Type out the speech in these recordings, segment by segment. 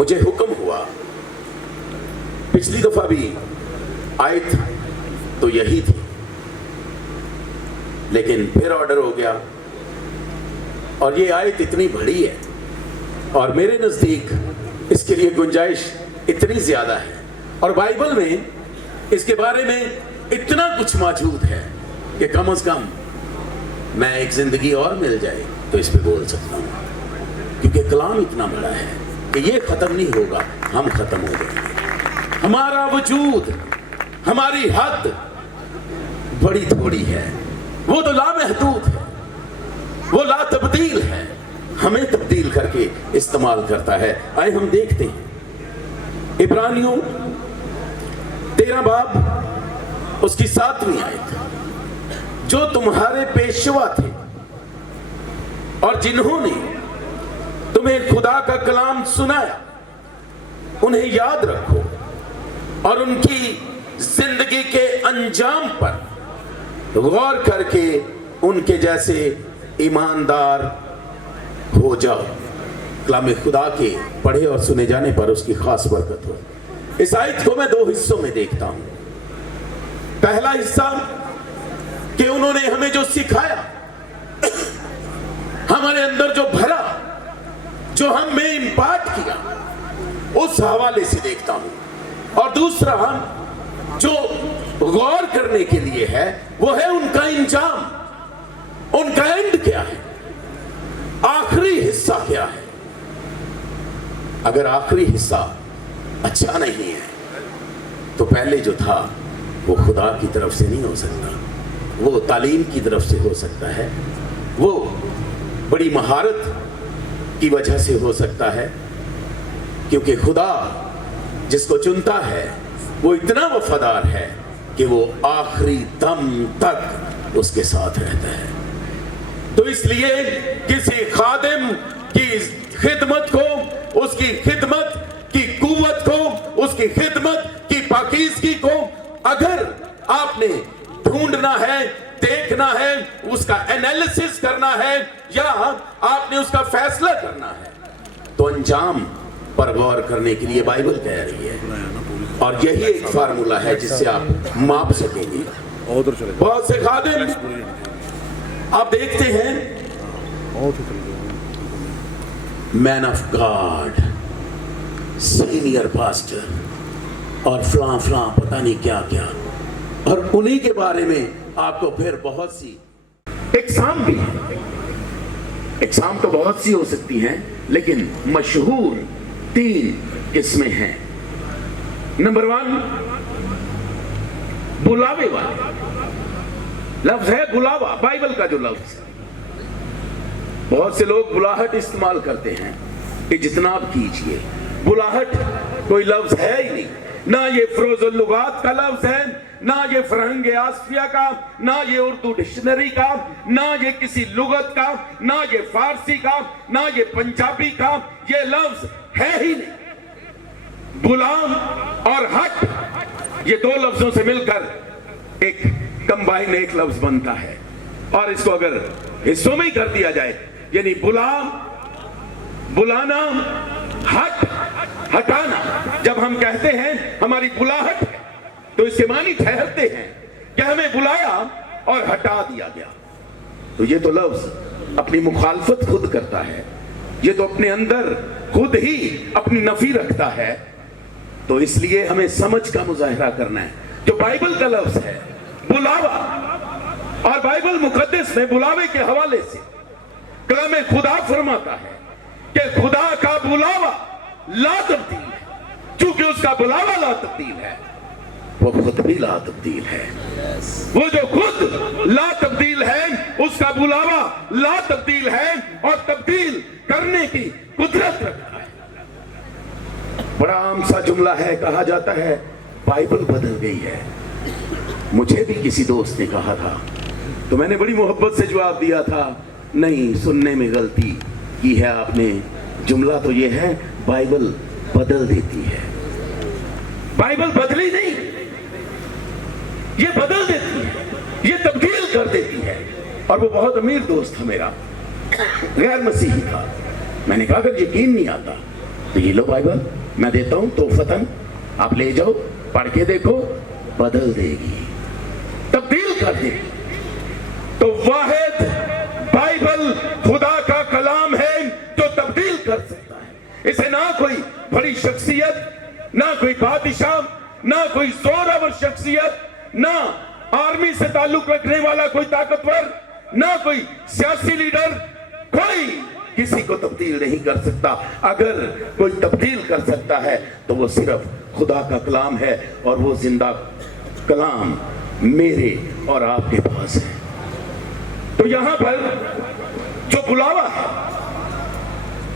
مجھے حکم ہوا، پچھلی دفعہ بھی آیت تو یہی تھی، لیکن پھر آرڈر ہو گیا، اور یہ آیت اتنی بڑی ہے اور میرے نزدیک اس کے لیے گنجائش اتنی زیادہ ہے، اور بائبل میں اس کے بارے میں اتنا کچھ موجود ہے کہ کم از کم میں ایک زندگی اور مل جائے تو اس پہ بول سکتا ہوں، کیونکہ کلام اتنا بڑا ہے کہ یہ ختم نہیں ہوگا، ہم ختم ہو جائیں گے۔ ہمارا وجود، ہماری حد بڑی تھوڑی ہے، وہ تو لامحدود ہے، وہ لا تبدیل ہے، ہمیں تبدیل کر کے استعمال کرتا ہے۔ آئے ہم دیکھتے ہیں عبرانیوں 13 باب اس کی 7ویں آیت، جو تمہارے پیشوا تھے اور جنہوں نے تمہیں خدا کا کلام سنایا، انہیں یاد رکھو اور ان کی زندگی کے انجام پر غور کر کے ان کے جیسے ایماندار ہو جاؤ۔ کلام خدا کے پڑھے اور سنے جانے پر اس کی خاص برکت ہو۔ اس آیت کو میں 2 حصوں میں دیکھتا ہوں۔ پہلا حصہ کہ انہوں نے ہمیں جو سکھایا، ہمارے اندر جو بھرا، جو ہم میں امپارٹ کیا، اس حوالے سے دیکھتا ہوں، اور دوسرا جو غور کرنے کے لیے ہے وہ ہے ان کا انجام، ان کا اینڈ کیا ہے، آخری حصہ کیا ہے۔ اگر آخری حصہ اچھا نہیں ہے تو پہلے جو تھا وہ خدا کی طرف سے نہیں ہو سکتا، وہ تعلیم کی طرف سے ہو سکتا ہے، وہ بڑی مہارت کی وجہ سے ہو سکتا ہے، کیونکہ خدا جس کو چنتا ہے وہ اتنا وفادار ہے کہ وہ آخری دم تک اس کے ساتھ رہتا ہے۔ تو اس لیے کسی خادم کی خدمت کو، اس کی خدمت کی قوت کو، اس کی خدمت کی پاکیزگی کو اگر آپ نے ڈھونڈنا ہے، دیکھنا ہے، اس کا انالیسس کرنا ہے، یا آپ نے اس کا فیصلہ کرنا ہے، تو انجام پر غور کرنے کے لیے بائبل کہہ رہی ہے، اور یہی ایک فارمولہ ہے جس سے آپ ماپ سکیں گے۔ بہت سے خادم آپ دیکھتے ہیں مین آف گاڈ، سینئر پاسٹر اور فلاں فلاں پتہ نہیں کیا کیا، اور انہی کے بارے میں آپ کو پھر بہت سی اقسام بھی ہیں، اقسام تو بہت سی ہو سکتی ہیں، لیکن مشہور 3 قسمیں ہیں۔ نمبر 1، بلاوے والا لفظ ہے، بلاوا، بائبل کا جو لفظ ہے۔ بہت سے لوگ بلاہٹ استعمال کرتے ہیں، اجتناب کیجئے، بلاہٹ کوئی لفظ ہے ہی نہیں، نہ یہ فروز اللغات کا لفظ ہے، نہ یہ فرہنگ آسفیہ کا، نہ یہ اردو ڈکشنری کا، نہ یہ کسی لغت کا، نہ یہ فارسی کا، نہ یہ پنجابی کا، یہ لفظ ہے ہی نہیں۔ غلام اور ہٹ، یہ 2 لفظوں سے مل کر ایک کمبائن ایک لفظ بنتا ہے، اور اس کو اگر حصوں میں ہی کر دیا جائے، یعنی بلانا، ہٹ، ہٹانا۔ جب ہم کہتے ہیں ہماری بلاہٹ ہے تو اس کے معنی ٹھہرتے ہیں کہ ہمیں بلایا اور ہٹا دیا گیا۔ تو یہ تو لفظ اپنی مخالفت خود کرتا ہے، یہ تو اپنے اندر خود ہی اپنی نفی رکھتا ہے۔ تو اس لیے ہمیں سمجھ کا مظاہرہ کرنا ہے۔ جو بائبل کا لفظ ہے بلاوا، اور بائبل مقدس میں بلاوے کے حوالے سے کلام خدا فرماتا ہے کہ خدا کا بلاوا لا تبدیل ہے، چونکہ اس کا بلاوا لا تبدیل ہے، وہ خود بھی لا تبدیل ہے۔ وہ جو خود لا تبدیل ہے، اس کا بلاوا لا تبدیل ہے، اور تبدیل کرنے کی قدرت رکھتا ہے۔ بڑا عام سا جملہ ہے، کہا جاتا ہے بائبل بدل گئی ہے۔ مجھے بھی کسی دوست نے کہا تھا تو میں نے بڑی محبت سے جواب دیا تھا، نہیں، سننے میں غلطی کی ہے آپ نے، جملہ تو یہ ہے بائبل بدل دیتی ہے۔ بائبل بدلی نہیں، یہ بدل دیتی ہے، یہ تبدیل کر دیتی ہے۔ اور وہ بہت امیر دوست تھا میرا، غیر مسیحی تھا۔ میں نے کہا اگر یقین نہیں آتا تو یہ لو بائبل میں دیتا ہوں توفتن، آپ لے جاؤ، پڑھ کے دیکھو، بدل دے گی، تبدیل کر دے گی۔ تو واحد بائبل خدا کا کلام ہے جو تبدیل کر سکتا ہے۔ اسے نہ کوئی بڑی شخصیت، نہ کوئی بادشاہ، نہ کوئی زورآور شخصیت، نہ آرمی سے تعلق رکھنے والا کوئی طاقتور، نہ کوئی سیاسی لیڈر، کوئی کسی کو تبدیل نہیں کر سکتا۔ اگر کوئی تبدیل کر سکتا ہے تو وہ صرف خدا کا کلام ہے، اور وہ زندہ کلام میرے اور آپ کے پاس ہے۔ تو یہاں پر جو بلاوا ہے،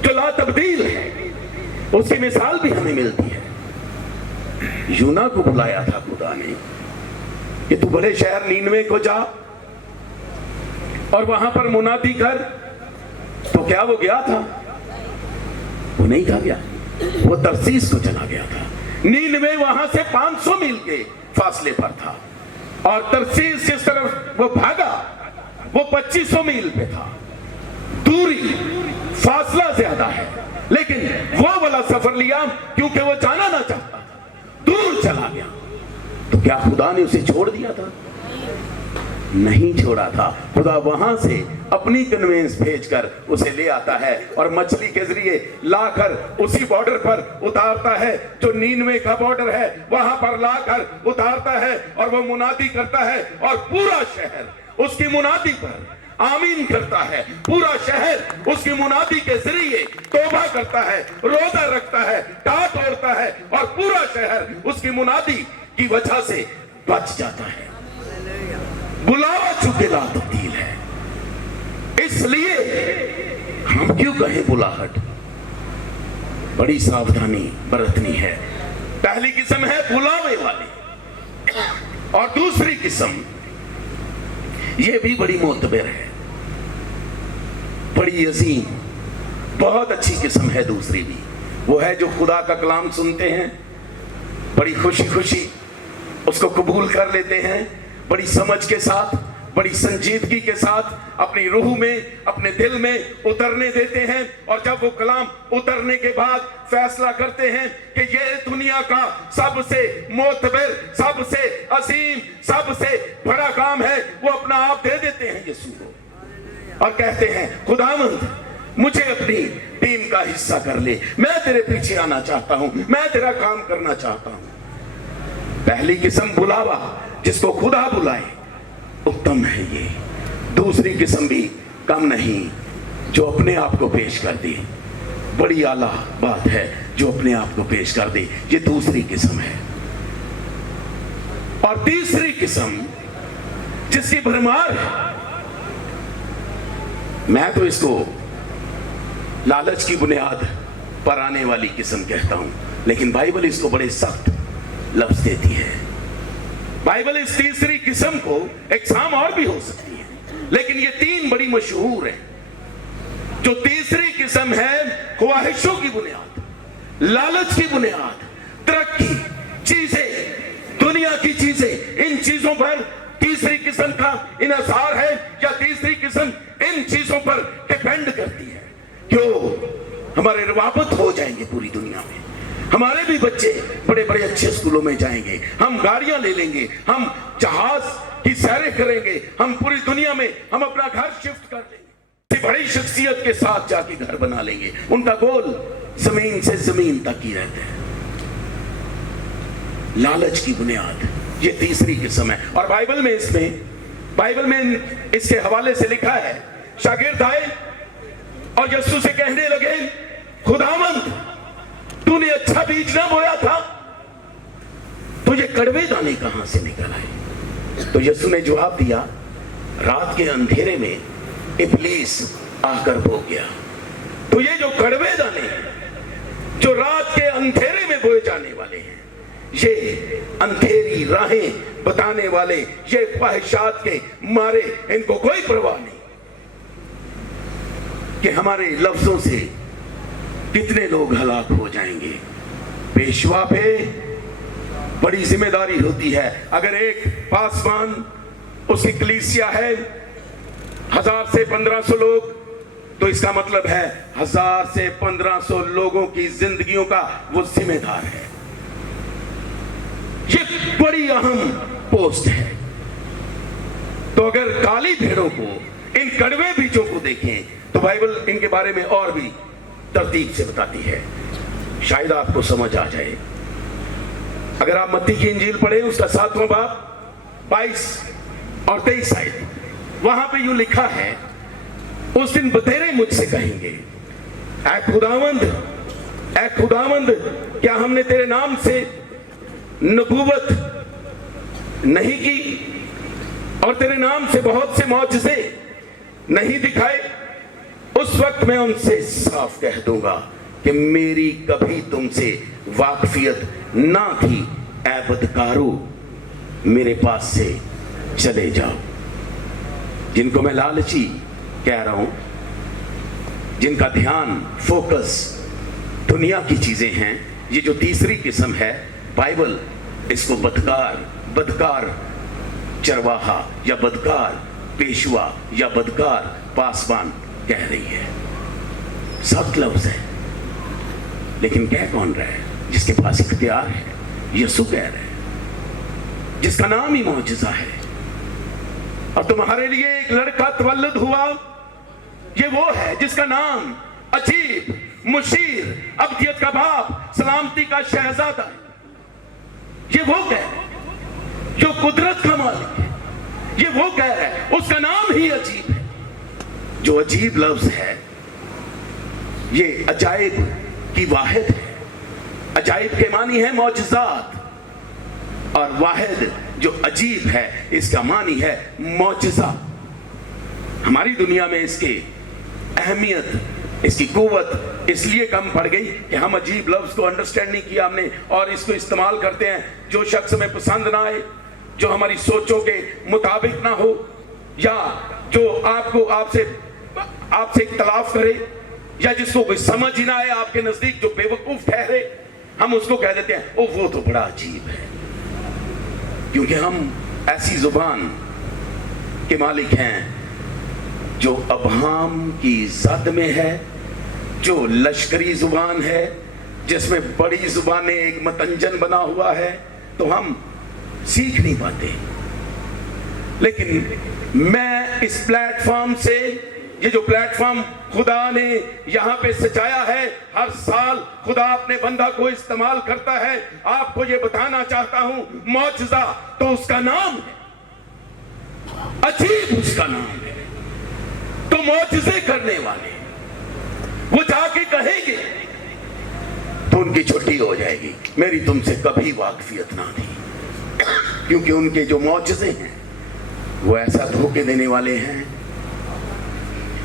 جو لا تبدیل ہے، اس کی مثال بھی ہمیں ملتی ہے۔ یونا کو بلایا تھا خدا نے کہ تو بڑے شہر نینوے کو جا اور وہاں پر منادی کر، تو کیا وہ گیا تھا؟ وہ نہیں تھا گیا، وہ ترسیس کو چلا گیا تھا۔ نینوے وہاں سے 500 میل کے فاصلے پر تھا، اور ترسیس جس طرف وہ بھاگا وہ 2500 میل پہ تھا۔ دوری، فاصلہ زیادہ ہے، لیکن وہ والا سفر لیا کیونکہ وہ جانا نہ چاہتا، دور چلا گیا۔ تو کیا خدا نے اسے چھوڑ دیا تھا؟ نہیں چھوڑا تھا۔ خدا وہاں سے اپنی کنوینس بھیج کر اسے لے آتا ہے، اور مچھلی کے ذریعے لا کر اسی بارڈر پر اتارتا ہے جو نینوے کا بارڈر ہے، وہاں پر لا کر اتارتا ہے، اور وہ منادی کرتا ہے، اور پورا شہر اس کی منادی پر آمین کرتا ہے۔ پورا شہر اس کی منادی کے ذریعے توبہ کرتا ہے، روزہ رکھتا ہے، ٹاٹ اوڑھتا ہے، اور پورا شہر اس کی منادی کی وجہ سے بچ جاتا ہے۔ بلاوا چونکہ لا تبدیل ہے، اس لیے ہم کیوں کہیں بلاہٹ؟ بڑی ساودھانی برتنی ہے۔ پہلی قسم ہے بلاوے والی، اور دوسری قسم یہ بھی بڑی معتبر ہے، بڑی عظیم، بہت اچھی قسم ہے۔ دوسری بھی وہ ہے جو خدا کا کلام سنتے ہیں، بڑی خوشی خوشی اس کو قبول کر لیتے ہیں، بڑی سمجھ کے ساتھ، بڑی سنجیدگی کے ساتھ اپنی روح میں، اپنے دل میں اترنے دیتے ہیں، اور جب وہ کلام اترنے کے بعد فیصلہ کرتے ہیں کہ یہ دنیا کا سب سے معتبر، سب سے عظیم، سب سے بڑا کام ہے، وہ اپنا آپ دے دیتے ہیں یسوع کو، اور کہتے ہیں خداوند مجھے اپنی ٹیم کا حصہ کر لے، میں تیرے پیچھے آنا چاہتا ہوں، میں تیرا کام کرنا چاہتا ہوں۔ پہلی قسم بلاوا، جس کو خدا بلائے، اتم ہے یہ۔ دوسری قسم بھی کم نہیں، جو اپنے آپ کو پیش کر دے، بڑی اعلیٰ بات ہے جو اپنے آپ کو پیش کر دے، یہ دوسری قسم ہے۔ اور تیسری قسم جس کی بھرمار ہے، میں تو اس کو لالچ کی بنیاد پر آنے والی قسم کہتا ہوں، لیکن بائبل اس کو بڑے سخت لفظ دیتی ہے۔ بائبل اس تیسری قسم کو، اقسام اور بھی ہو سکتی ہے، لیکن یہ تین بڑی مشہور ہیں۔ جو تیسری قسم ہے خواہشوں کی بنیاد، لالچ کی بنیاد، ترقی، چیزیں، دنیا کی چیزیں، ان چیزوں پر تیسری قسم کا انحصار ہے، یا تیسری قسم ان چیزوں پر ڈیپینڈ کرتی ہے۔ کیوں؟ ہمارے روابط ہو جائیں گے پوری دنیا میں، ہمارے بھی بچے بڑے بڑے اچھے اسکولوں میں جائیں گے، ہم گاڑیاں لے لیں گے، ہم جہاز کی سیریں کریں گے، ہم پوری دنیا میں ہم اپنا گھر شفٹ کر لیں گے، بڑی شخصیت کے ساتھ جا کے گھر بنا لیں گے۔ ان کا گول زمین سے زمین تک ہی رہتا ہے۔ لالچ کی بنیاد، یہ تیسری قسم ہے۔ اور بائبل میں اس کے حوالے سے لکھا ہے، شاگرد آئے اور یسوع سے کہنے لگے خداوند تو نے اچھا بیج نہ بویا تھا تو یہ کڑوے دانے کہاں سے نکل آئے؟ تو یسوع نے جواب دیا، رات کے اندھیرے میں ابلیس آ کر بو گیا۔ تو یہ جو کڑوے دانے ہیں، جو رات کے اندھیرے میں بوئے جانے والے ہیں، یہ اندھیری راہیں بتانے والے، یہ خواہشات کے مارے، ان کو کوئی پرواہ نہیں کہ ہمارے لفظوں سے کتنے لوگ ہلاک ہو جائیں گے۔ پیشوا پہ بڑی ذمہ داری ہوتی ہے۔ اگر ایک پاسبان، اس کی کلیسیا ہے، 1000 سے 1500 لوگ، تو اس کا مطلب ہے 1000 سے 1500 لوگوں کی زندگیوں کا وہ ذمہ دار ہے. یہ بڑی اہم پوسٹ ہے. تو اگر کالی بھیڑوں کو، ان کڑوے بیجوں کو دیکھیں تو بائبل ان کے بارے میں اور بھی ترتیب سے بتاتی ہے. شاید آپ کو سمجھ آ جائے. اگر آپ متی کی انجیل پڑھیں اس کا 7واں باب 22 اور 23 آیت، وہاں پہ یوں لکھا ہے، اس دن بتیرے مجھ سے کہیں گے، اے خداوند کیا ہم نے تیرے نام سے نبوت نہیں کی اور تیرے نام سے بہت سے معجزے نہیں دکھائے؟ اس وقت میں ان سے صاف کہہ دوں گا کہ میری کبھی تم سے واقفیت نہ تھی. اے بدکارو، میرے پاس سے چلے جاؤ. جن کو میں لالچی کہہ رہا ہوں، جن کا دھیان، فوکس دنیا کی چیزیں ہیں، یہ جو تیسری قسم ہے، بائبل اس کو بدکار چرواہا یا بدکار پیشوا یا بدکار پاسبان کہہ رہی ہے. 7 لفظ ہے، لیکن کہہ کون رہا ہے؟ جس کے پاس اختیار ہے. یسوع کہہ رہے ہیں، جس کا نام ہی معجزہ ہے. اور تمہارے لیے ایک لڑکا تولد ہوا، یہ وہ ہے جس کا نام عجیب، مشیر، ابدیت کا باپ، سلامتی کا شہزادہ ہے. یہ وہ کہہ رہے ہیں جو قدرت کا مالک ہے. یہ وہ کہہ رہے ہیں، اس کا نام ہی عجیب ہے. جو عجیب لفظ ہے یہ عجائب کی واحد ہے. عجائب کے معنی ہے معجزات، اور واحد جو عجیب ہے اس کا معنی ہے معجزہ. ہماری دنیا میں اس کی اہمیت، اس کی قوت اس لیے کم پڑ گئی کہ ہم عجیب لفظ کو انڈرسٹینڈ نہیں کیا ہم نے، اور اس کو استعمال کرتے ہیں جو شخص ہمیں پسند نہ آئے، جو ہماری سوچوں کے مطابق نہ ہو، یا جو آپ سے اختلاف کرے، یا جس کو کوئی سمجھ ہی نہ آئے آپ کے نزدیک، جو بے وقوف ٹھہرے، ہم اس کو کہہ دیتے ہیں او وہ تو بڑا عجیب ہے. کیونکہ ہم ایسی زبان کے مالک ہیں جو ابہام کی زد میں ہے، جو لشکری زبان ہے، جس میں بڑی زبانیں ایک متنجن بنا ہوا ہے، تو ہم سیکھ نہیں پاتے. لیکن میں اس پلیٹ فارم سے، یہ جو پلیٹ فارم خدا نے یہاں پہ سجایا ہے، ہر سال خدا اپنے بندہ کو استعمال کرتا ہے، آپ کو یہ بتانا چاہتا ہوں، معجزہ تو اس کا نام ہے، عجیب اس کا نام ہے. تو معجزے کرنے والے وہ جا کے کہیں گے تو ان کی چھٹی ہو جائے گی. میری تم سے کبھی واقفیت نہ تھی. کیونکہ ان کے جو معجزے ہیں وہ ایسا دھوکے دینے والے ہیں،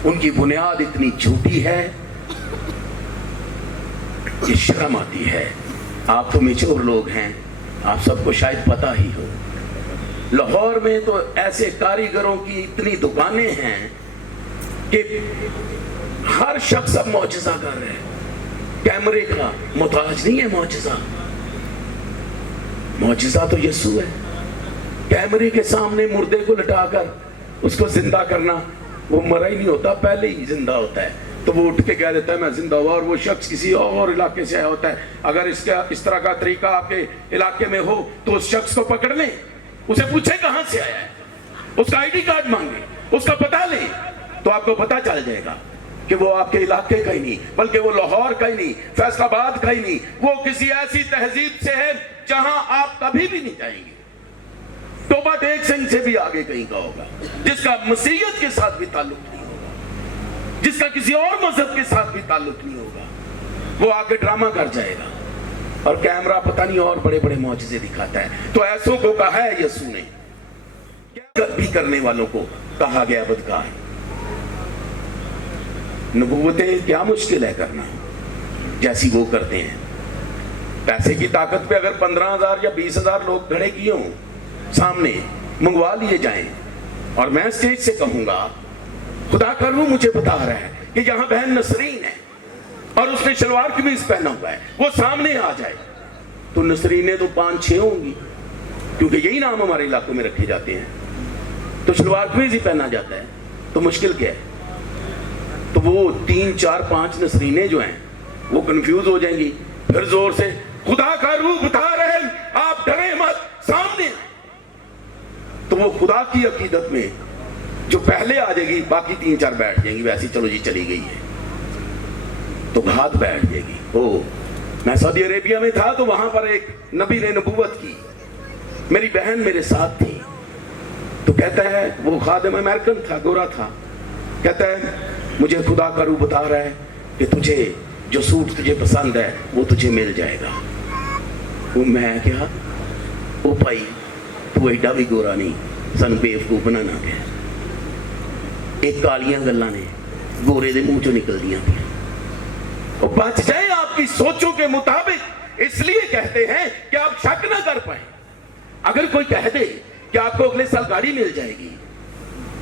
ان کی بنیاد اتنی جھوٹی ہے کہ شرم آتی ہے. آپ تو میچور لوگ ہیں، آپ سب کو شاید پتا ہی ہو، لاہور میں تو ایسے کاریگروں کی اتنی دکانیں ہیں کہ ہر شخص اب معجزہ کر رہے ہیں. کیمرے کا محتاج نہیں ہے معجزہ. معجزہ تو یسوع ہے. کیمرے کے سامنے مردے کو لٹا کر اس کو زندہ کرنا، وہ مرا ہی نہیں ہوتا، پہلے ہی زندہ ہوتا ہے. تو وہ اٹھ کے کہہ دیتا ہے میں زندہ ہوا، اور وہ شخص کسی اور علاقے سے آیا ہوتا ہے. اگر اس طرح کا طریقہ آپ کے علاقے میں ہو تو اس شخص کو پکڑ لیں، اسے پوچھیں کہاں سے آیا ہے، اس کا آئی ڈی کارڈ مانگیں، اس کا پتہ لیں، تو آپ کو پتہ چل جائے گا کہ وہ آپ کے علاقے کا ہی نہیں، بلکہ وہ لاہور کا ہی نہیں، فیصل آباد کا ہی نہیں، وہ کسی ایسی تہذیب سے ہے جہاں آپ کبھی بھی نہیں جائیں گے. توبہ ٹیک سنگھ سے بھی آگے کہیں کا ہوگا، جس کا مسیحیت کے ساتھ بھی تعلق نہیں ہوگا، جس کا کسی اور مذہب کے ساتھ بھی تعلق نہیں ہوگا. وہ آگے ڈرامہ کر جائے گا اور کیمرہ پتہ نہیں اور بڑے بڑے معجزے دکھاتا ہے. تو ایسوں کو کہا ہے یسوع نے، بھی کرنے والوں کو کہا گیا بدکار. نبوتیں کیا مشکل ہے کرنا، جیسی وہ کرتے ہیں. پیسے کی طاقت پہ اگر 15,000 یا 20,000 لوگ کھڑے کیے ہوں سامنے، منگوا لیے جائیں، اور میں اسٹیج سے کہوں گا خدا کا روح مجھے بتا رہا ہے کہ یہاں بہن نسرین ہے اور اس نے شلوار قمیض پہنا ہوا ہے، وہ سامنے آ جائے، تو نسرینیں تو 5-6 ہوں گی، کیونکہ یہی نام ہمارے علاقوں میں رکھے جاتے ہیں. تو شلوار قمیض ہی پہنا جاتا ہے، تو مشکل کیا ہے؟ تو وہ 3 4 5 نسرینے جو ہیں وہ کنفیوز ہو جائیں گی، پھر زور سے خدا کا روح بتا رہے ہیں آپ ڈریں مت، سامنے آئیں۔ تو وہ خدا کی عقیدت میں جو پہلے آ جائے گی، باقی 3 4 بیٹھ جائیں گی، ویسے چلو جی چلی گئی ہے، تو گھات بیٹھ جائے گی۔ میں سعودی عربیہ میں تھا تو وہاں پر ایک نبی نے نبوت کی، میری بہن میرے ساتھ تھی، تو کہتا ہے، وہ خادم امریکن تھا، گورا تھا، کہتا ہے مجھے خدا کا روح بتا رہا ہے کہ تجھے جو سوٹ تجھے پسند ہے وہ تجھے مل جائے گا۔ وہ میں کیا، او بھائی تو ایڈا بھی گورا نہیں، سن بیوقوف بنانا گیا، ایک کالیاں گلاں نے گورے دے منہ چوں نکل دیاں پیا۔ اور بچ جائے آپ کی سوچوں کے مطابق، اس لیے کہتے ہیں کہ آپ شک نہ کر پائیں۔ اگر کوئی کہہ دے کہ آپ کو اگلے سال گاڑی مل جائے گی،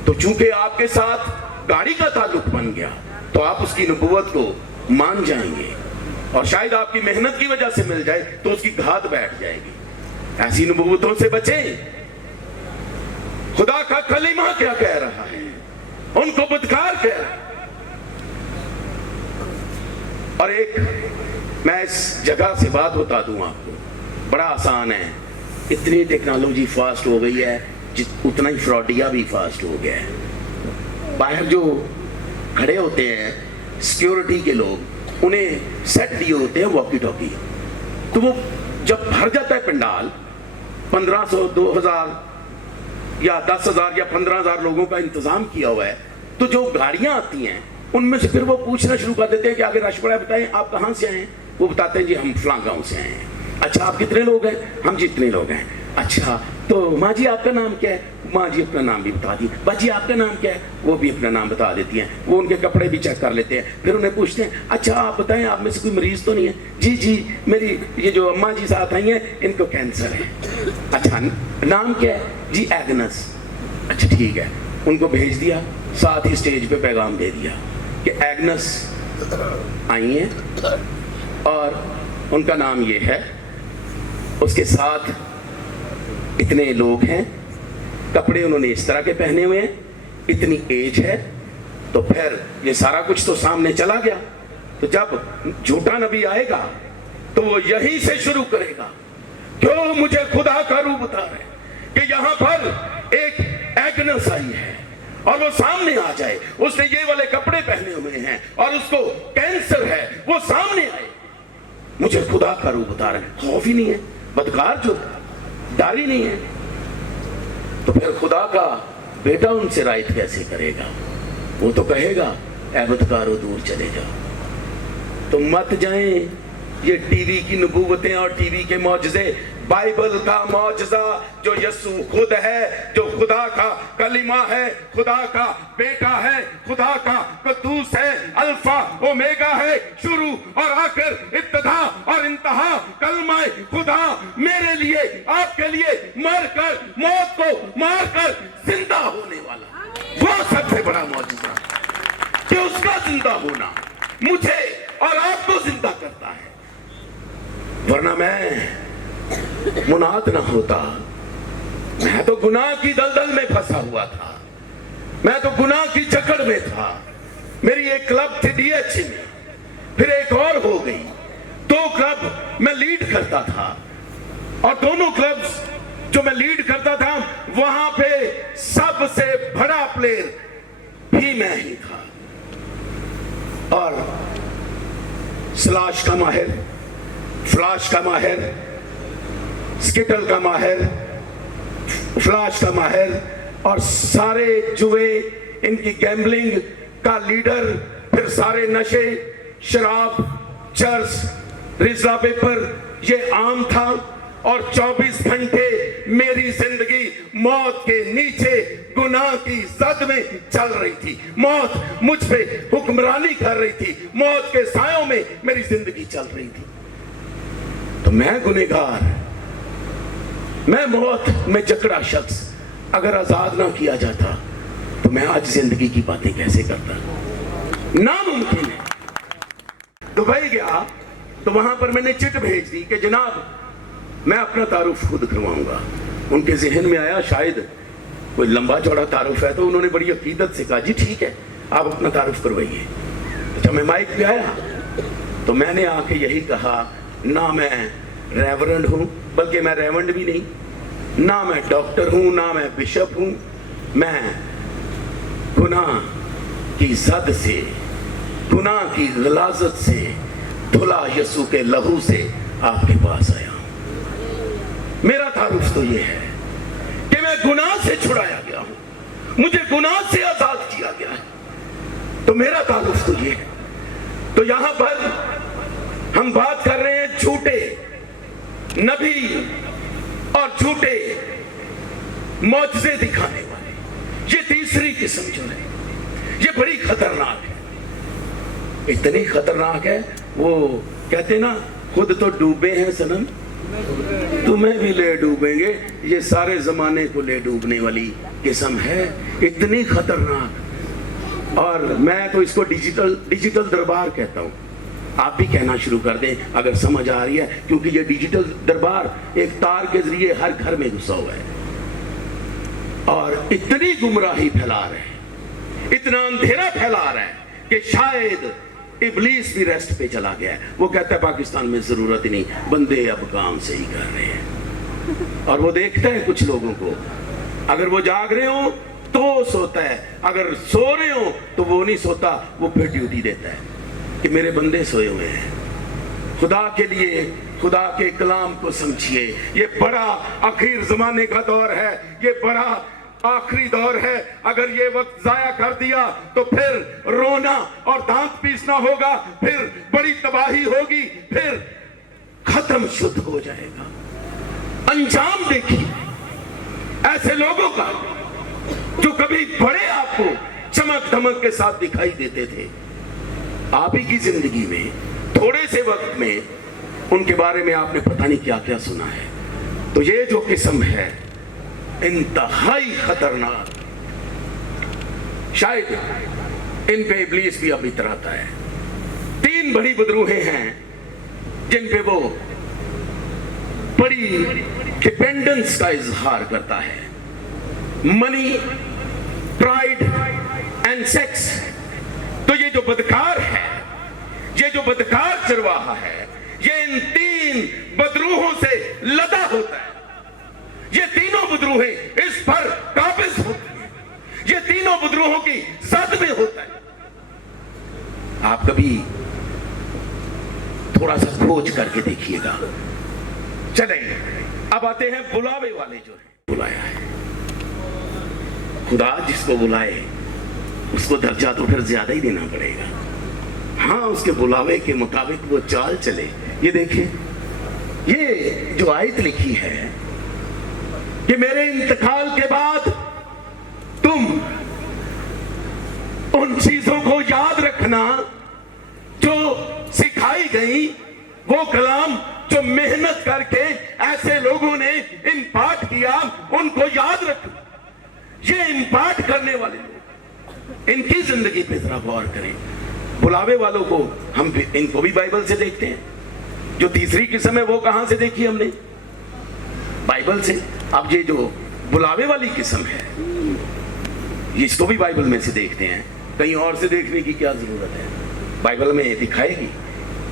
تو چونکہ آپ کے ساتھ گاڑی کا تعلق بن گیا تو آپ اس کی نبوت کو مان جائیں گے، اور شاید آپ کی محنت کی وجہ سے مل جائے تو اس کی گھات بیٹھ جائے گی۔ ایسی نبوتوں سے بچیں۔ خدا کا کلمہ کیا کہہ رہا ہے، ان کو بدکار کہہ رہا ہے۔ اور ایک میں اس جگہ سے بات بتا دوں آپ کو، بڑا آسان ہے، اتنی ٹیکنالوجی فاسٹ ہو گئی ہے اتنا ہی فراڈیا بھی فاسٹ ہو گیا ہے۔ باہر جو کھڑے ہوتے ہیں سیکیورٹی کے لوگ، انہیں سیٹ دیے ہوتے ہیں واکی ٹاکی، تو وہ جب بھر جاتا ہے پنڈال، 1500 2000 یا 10,000 یا 15,000 لوگوں کا انتظام کیا ہوا ہے، تو جو گاڑیاں آتی ہیں ان میں سے پھر وہ پوچھنا شروع کر دیتے ہیں کہ آگے رش پڑا ہے، بتائیں آپ کہاں سے آئے ہیں؟ وہ بتاتے ہیں جی ہم فلاں گاؤں سے آئے ہیں۔ اچھا آپ کتنے لوگ ہیں؟ ہم جتنے لوگ ہیں۔ اچھا تو ماں جی آپ کا نام کیا ہے؟ ماں جی اپنا نام بھی بتا دی۔ باجی آپ کا نام کیا ہے؟ وہ بھی اپنا نام بتا دیتی ہیں۔ وہ ان کے کپڑے بھی چیک کر لیتے ہیں، پھر انہیں پوچھتے ہیں اچھا آپ بتائیں آپ میں سے کوئی مریض تو نہیں ہے؟ جی جی میری یہ جو اماں جی ساتھ آئی ہیں ان کو کینسر ہے۔ اچھا نام کیا ہے؟ جی ایگنس۔ اچھا ٹھیک ہے، ان کو بھیج دیا، ساتھ ہی اسٹیج پہ پیغام دے دیا کہ ایگنس آئی ہیں اور ان کا نام یہ ہے، اس کے ساتھ اتنے لوگ ہیں، کپڑے انہوں نے اس طرح کے پہنے ہوئے ہیں، اتنی ایج ہے۔ تو پھر یہ سارا کچھ تو سامنے چلا گیا۔ تو جب جھوٹا نبی آئے گا تو وہ یہیں سے شروع کرے گا، کیوں مجھے خدا کا روح بتا رہے کہ یہاں پر ایک ایگنس آئی ہے، اور وہ سامنے آ جائے، اس نے یہ والے کپڑے پہنے ہوئے ہیں اور اس کو کینسر ہے، وہ سامنے آئے، مجھے خدا کا روح بتا رہے ہیں۔ خوف ہی نہیں ہے، بدکار جو ڈر ہی نہیں ہے، تو پھر خدا کا بیٹا ان سے رائٹ کیسے کرے گا؟ وہ تو کہے گا اے بدکارو دور چلے جاؤ۔ تو مت جائیں یہ ٹی وی کی نبوتیں اور ٹی وی کے معجزے، بائبل کا معجزہ جو یسوع خود ہے، جو خدا کا کلمہ ہے، خدا کا بیٹا ہے، خدا کا قدوس ہے، الفا اومیگا ہے، شروع اور آخر، ابتدا اور انتہا، کلمہ خدا میرے لیے آپ کے لیے مر کر، موت کو مار کر زندہ ہونے والا، وہ سب سے بڑا معجزہ کہ اس کا زندہ ہونا مجھے اور آپ کو زندہ کرتا ہے۔ ورنہ میں مناد نہ ہوتا، میں تو گناہ کی دلدل میں پھنسا ہوا تھا، میں تو گناہ کی جکڑ میں تھا۔ میری ایک کلب تھی ڈی ایچ میں، پھر ایک اور ہو گئی، 2 کلب میں لیڈ کرتا تھا، اور دونوں کلبز جو میں لیڈ کرتا تھا وہاں پہ سب سے بڑا پلیئر بھی میں ہی تھا، اور سلاش کا ماہر، فلاش کا ماہر، سکٹل کا ماہر، فلاش کا ماہر، اور سارے جوئے، ان کی گیمبلنگ کا لیڈر، پھر سارے نشے، شراب، چرس، ریزلا پیپر، یہ عام تھا۔ اور 24 گھنٹے میری زندگی موت کے نیچے گناہ کی زد میں چل رہی تھی، موت مجھ پہ حکمرانی کر رہی تھی، موت کے سایوں میں میری زندگی چل رہی تھی۔ تو میں گنہگار، میں موت میں جکڑا شخص، اگر آزاد نہ کیا جاتا تو میں آج زندگی کی باتیں کیسے کرتا؟ ناممکن ہے۔ دبئی گیا تو وہاں پر میں نے چٹ بھیج دی کہ جناب میں اپنا تعارف خود کرواؤں گا۔ ان کے ذہن میں آیا شاید کوئی لمبا چوڑا تعارف ہے، تو انہوں نے بڑی عقیدت سے کہا جی ٹھیک ہے आप अपना तारुफ करवाइए। जब मैं माइक पे आया तो मैंने आके यही कहा, ना मैं रेवरेंड हूँ, बल्कि मैं रेवरेंड भी नहीं, ना मैं डॉक्टर हूँ, ना मैं बिशप हूँ, मैं गुनाह की जद से, गुनाह की गलाजत से, धुला यसू के लहू से आपके पास आया हूँ। मेरा तारुफ तो ये है कि मैं गुनाह से छुड़ाया गया हूँ, मुझे गुनाह से आजाद किया गया है, तो मेरा तारुफ तो ये है। तो यहां पर हम बात कर रहे हैं झूठे नबी और झूठे मौजज़े दिखाने वाले, ये तीसरी किस्म जो है ये बड़ी खतरनाक है। इतनी खतरनाक है, वो कहते ना खुद तो डूबे हैं सनम, तुम्हें भी ले डूबेंगे, ये सारे जमाने को ले डूबने वाली किस्म है, इतनी खतरनाक। और मैं तो इसको डिजिटल दरबार कहता हूँ, आप भी कहना शुरू कर दें अगर समझ आ रही है, क्योंकि ये डिजिटल दरबार एक तार के जरिए हर घर में घुसा हुआ है और इतनी गुमराही फैला रहे हैं, इतना अंधेरा फैला रहा है कि शायद इब्लीस भी रेस्ट पे चला गया है। वो कहता है पाकिस्तान में जरूरत ही नहीं, बंदे अब काम से ही कर रहे हैं। और वो देखता है कुछ लोगों को, अगर वो जाग रहे हो तो सोता है, अगर सो रहे हो तो वो नहीं सोता, वो फिर ड्यूटी देता है कि मेरे बंदे सोए हुए हैं। खुदा के लिए, खुदा के कलाम को समझिए, ये बड़ा आखिर जमाने का दौर है, ये बड़ा आखिरी दौर है। अगर ये वक्त जाया कर दिया तो फिर रोना और दांत पीसना होगा, फिर बड़ी तबाही होगी, फिर खत्म शुद्ध हो जाएगा। अंजाम देखिए ऐसे लोगों का जो कभी बड़े आपको चमक धमक के साथ दिखाई देते थे, आप ही की जिंदगी में थोड़े से वक्त में उनके बारे में आपने पता नहीं क्या क्या सुना है। तो ये जो किस्म है इंतहाई खतरनाक, शायद इन पे इब्लीस भी अब इतराता है। तीन बड़ी बदरूहें हैं जिन पे वो बड़ी डिपेंडेंस का इजहार करता है, मनी, प्राइड एंड सेक्स। तो ये जो बदकार है, ये जो बदकार चरवाहा है, ये इन तीन बदरूहों से लदा होता है। ये तीनों बदरूहें इस पर काबिज होती हैं, ये तीनों बदरूहों की जद में होता है। आप कभी थोड़ा सा खोज करके देखिएगा। चलें, अब आते हैं बुलावे वाले जो है। बुलाया है खुदा, जिसको बुलाए उसको दर्जा तो फिर ज्यादा ही देना पड़ेगा। हाँ, उसके बुलावे के मुताबिक वो चाल चले। ये देखिए, ये जो आयत लिखी है कि मेरे इंतकाल के बाद तुम उन चीजों को याद रखना जो सिखाई गई, वो कलाम जो मेहनत करके ऐसे लोगों ने इम्पार्ट किया, उनको याद रखना। ये इम्पार्ट करने वाले लोग, इनकी जिंदगी पे जरा गौर करें। बुलावे वालों को हम इनको भी बाइबल से देखते हैं। जो तीसरी किस्म है वो कहां से देखी हमने? बाइबल से। अब ये जो बुलावे वाली किस्म है, इसको भी बाइबल में से देखते हैं, कहीं और से देखने की क्या जरूरत है, बाइबल में दिखाएगी।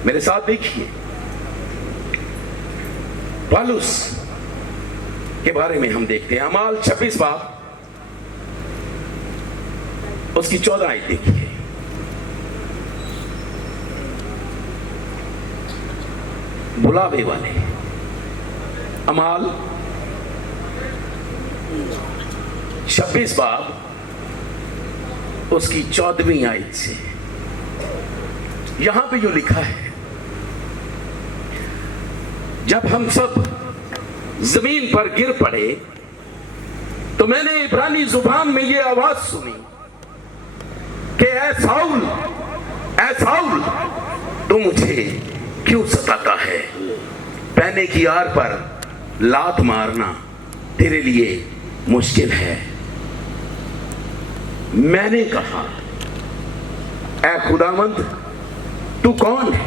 मेरे साथ देखिए, पौलुस के बारे में हम देखते हैं। अमाल 26 बाब उसकी 14 आयत देखिए। बुलावे वाले, अमाल 26 बाब उसकी 14वीं आयत से यहां पे जो लिखा है, जब हम सब जमीन पर गिर पड़े तो मैंने इब्रानी जुबान में ये आवाज सुनी कि ऐ साउल, ऐ साउल, तू मुझे क्यों सताता है? पैने की आर पर लात मारना तेरे लिए मुश्किल है। मैंने कहा, ऐ खुदावंद, तू कौन है?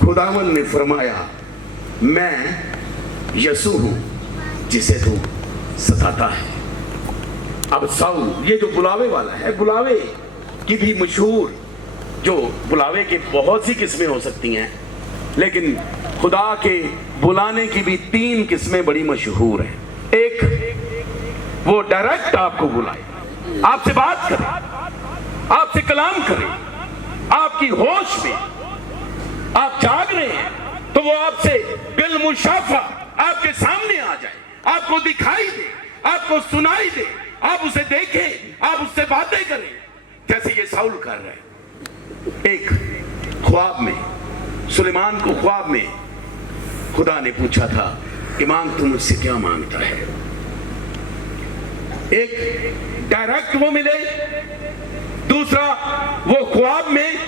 खुदावंद ने फरमाया, मैं यसू हूं जिसे तू सताता है। अब साउल, ये जो बुलावे वाला है, बुलावे की भी मशहूर, जो बुलावे की बहुत सी किस्में हो सकती हैं, लेकिन खुदा के बुलाने की भी 3 किस्में बड़ी मशहूर हैं। एक, वो डायरेक्ट आपको बुलाए, आपसे बात करे, आपसे कलाम करे, आपकी होश में आप जाग रहे हैं तो वो आपसे बिलमुशाफा आपके सामने आ जाए, आपको दिखाई दे, आपको सुनाई दे, आप उसे देखें, आप उससे बातें करें, जैसे ये साउल कर रहे हैं। एक ख्वाब में, सुलेमान को ख्वाब में खुदा ने पूछा था कि मांग, तू मुझसे क्या मांगता है। एक डायरेक्ट वो मिले, दूसरा वो ख्वाब में,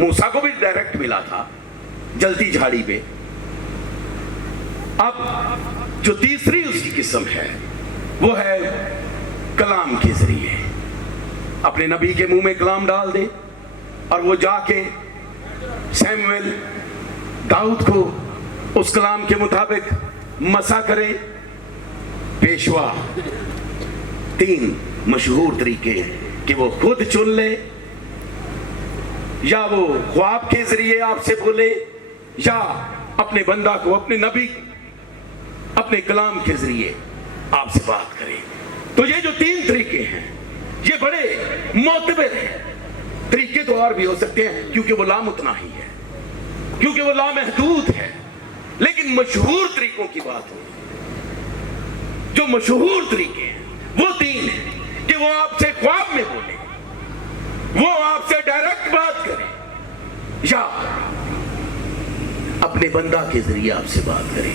मूसा को भी डायरेक्ट मिला था जलती झाड़ी पे। अब जो तीसरी उसकी किस्म है वो है कलाम के जरिए, अपने नबी के मुंह में कलाम डाल दे और वो जाके सैमुएल दाऊद को उस कलाम के मुताबिक मसा करे। पेशवा 3 मशहूर तरीके हैं कि वो खुद चुन ले, या वो ख्वाब के जरिए आपसे बोले, या अपने बंदा को, अपने नबी को अपने कलाम के जरिए आपसे बात करे। तो ये जो 3 तरीके हैं ये बड़े मोतबर हैं। तरीके तो और भी हो सकते हैं क्योंकि वो लामुतनाही है, क्योंकि वो लामहदूद है, लेकिन मशहूर तरीकों की बात हो, जो मशहूर तरीके हैं वो 3 हैं कि वो आपसे ख्वाब में बोले, वो आपसे डायरेक्ट बात करे, या अपने बंदा के जरिए आपसे बात करे।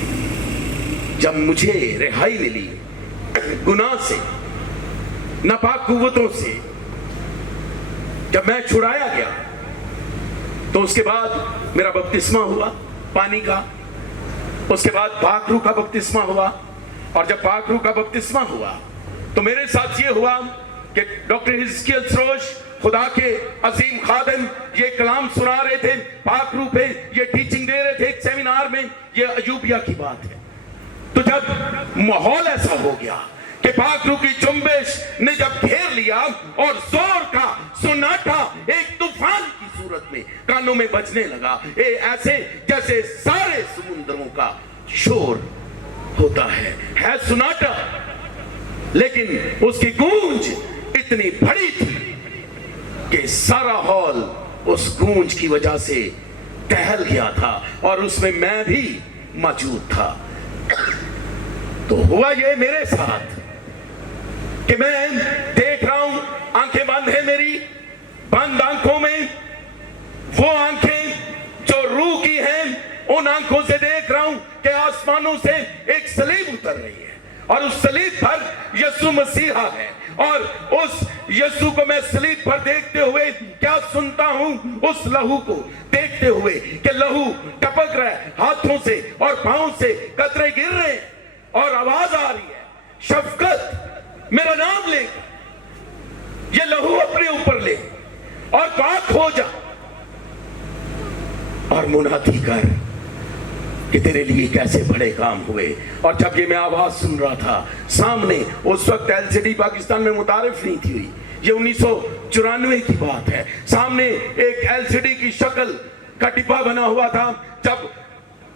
जब मुझे रिहाई मिली गुनाह से, नापाक कुव्वतों से, जब मैं छुड़ाया गया, तो उसके बाद मेरा बपतिस्मा हुआ पानी का, उसके बाद पाक रूह का बपतिस्मा हुआ, और जब पाक रूह का बपतिस्मा हुआ तो मेरे साथ ये हुआ कि डॉक्टर हिजकियल सरोज, खुदा के अजीम खादिम, ये कलाम सुना रहे थे पाक रूह पे, ये टीचिंग दे रहे थे एक सेमिनार में, ये अयूबिया की बात है। तो जब माहौल ऐसा हो गया कि पाक रूह की जुम्बिश ने जब घेर लिया और जोर का सुनाटा एक तूफान की सूरत में कानों में बजने लगा, ऐसे जैसे सारे समुद्रों का शोर होता है सुनाटा, लेकिन उसकी गूंज इतनी बड़ी थी कि सारा हॉल उस गूंज की वजह से टहल गया था और उसमें मैं भी मौजूद था। तो हुआ ये मेरे साथ कि मैं देख रहा हूं, आंखें बंद है मेरी, बंद आंखों में वो आंखें जो रूह की हैं, उन आंखों से देख रहा हूं कि आसमानों से एक सलीब उतर रही है और उस सलीब पर यीशु मसीहा है, और उस यीशु को मैं सलीब पर देखते हुए क्या सुनता हूं, उस लहू को देखते हुए कि लहू टपक रहा है हाथों से और पांव से, कतरे गिर रहे हैं और आवाज आ रही है, शफकत मेरा नाम ले, ये लहू अपने ऊपर ले और पाक हो जा और मुनादी कर कि तेरे लिए कैसे बड़े काम हुए। और जब ये मैं आवाज सुन रहा था, सामने उस वक्त एलसीडी पाकिस्तान में मुतारिफ नहीं थी हुई, ये 1994 की बात है, सामने एक एलसीडी की शक्ल का डिब्बा बना हुआ था। जब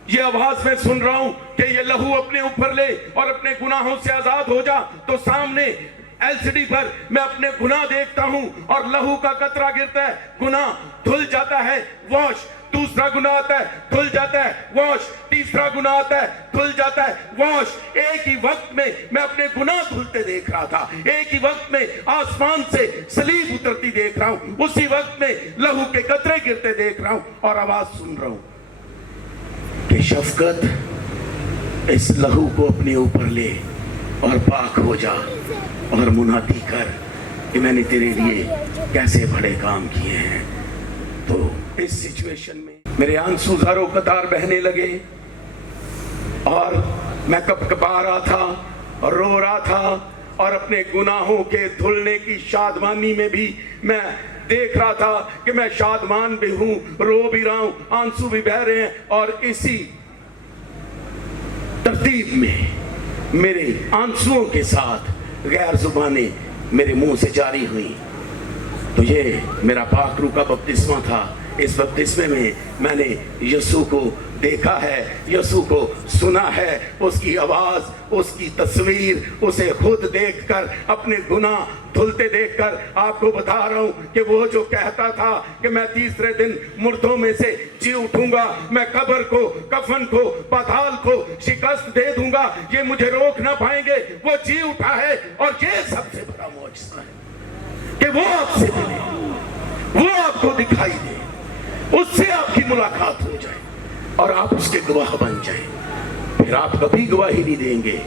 ये आवाज मैं सुन रहा हूं कि ये लहू अपने ऊपर ले और अपने गुनाहों से आजाद हो जा, तो सामने एलसीडी पर मैं अपने गुनाह देखता हूं और लहू का कतरा गिरता है, गुनाह धुल जाता है, वॉश, दूसरा गुनाह आता है, धुल जाता है, वॉश, तीसरा गुनाह आता है, धुल जाता है, वॉश। एक ही वक्त में मैं अपने गुनाह धुलते देख रहा था, एक ही वक्त में आसमान से सलीब उतरती देख रहा हूं, उसी वक्त में लहू के कतरे गिरते देख रहा हूं और आवाज सुन रहा हूं कि शफकत इस लहू को अपने ऊपर ले और पाक हो जा और मुनादी कर कि मैंने तेरे लिए कैसे बड़े काम किए हैं। तो इस सिचुएशन में मेरे आंसू ज़ारो कतार बहने लगे और मैं कपकपा रहा था और रो रहा था और अपने गुनाहों के धुलने की शादमानी में भी मैं देख रहा था कि मैं शादमान भी हूं, रो भी रहा हूं, आंसू भी बह रहे हैं। और इसी तरतीब में मेरे आंसुओं के साथ गैर जुबानें मेरे मुंह से जारी हुई तो ये मेरा पाक रूह का बपतिस्मा था। इस बपतिस्मे में मैंने यीशु को देखा है, यीशु को सुना है, उसकी आवाज, उसकी तस्वीर, उसे खुद देखकर, अपने गुनाह धुलते देखकर आपको बता रहा हूं कि वो जो कहता था कि मैं तीसरे दिन मुर्दों में से जी उठूंगा, मैं कब्र को, कफन को, पाताल को शिकस्त दे दूंगा, ये मुझे रोक ना पाएंगे, वो जी उठा है। और ये सबसे बड़ा मौजज़ा है कि वो आपसे मिले, वो आपको दिखाई दे, उससे आपकी मुलाकात हो जाए और आप उसके गवाह बन जाएं। फिर आप कभी गवाही नहीं देंगे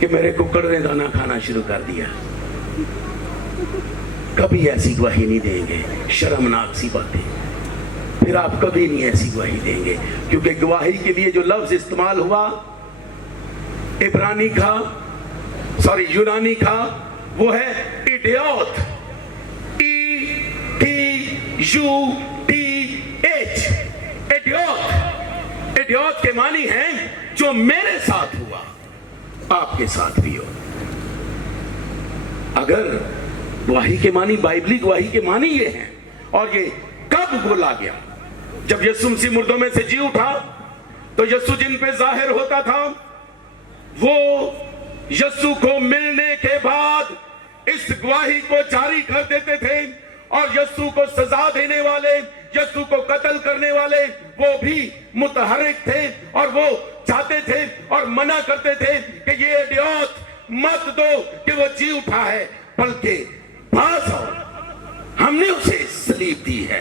कि मेरे कुक्कड़ ने दाना खाना शुरू कर दिया, कभी ऐसी गवाही नहीं देंगे। शर्मनाक सी बातें, फिर आप कभी नहीं ऐसी गवाही देंगे, क्योंकि गवाही के लिए जो लफ्ज इस्तेमाल हुआ यूनानी का, वो है इडियोट, EDUTH, इडियोट के मानी हैं जो मेरे साथ हुआ आपके साथ भी हो। अगर गवाही के मानी, बाइबली गवाही के मानी ये हैं, और ये कब बोला गया? जब यीशु मसीह मुर्दों में से जी उठा, तो यीशु जिन पे जाहिर होता था, वो यीशु को मिलने के बाद इस गवाही को जारी कर देते थे, और यीशु को सजा देने वाले, यीशु को कत्ल करने वाले, वो भी मुतहर्रिक थे, और वो चाहते थे और मना करते थे कि ये इडियोट मत दो कि वो जी उठा है, बल्कि पास आओ, हमने उसे सलीब दी है,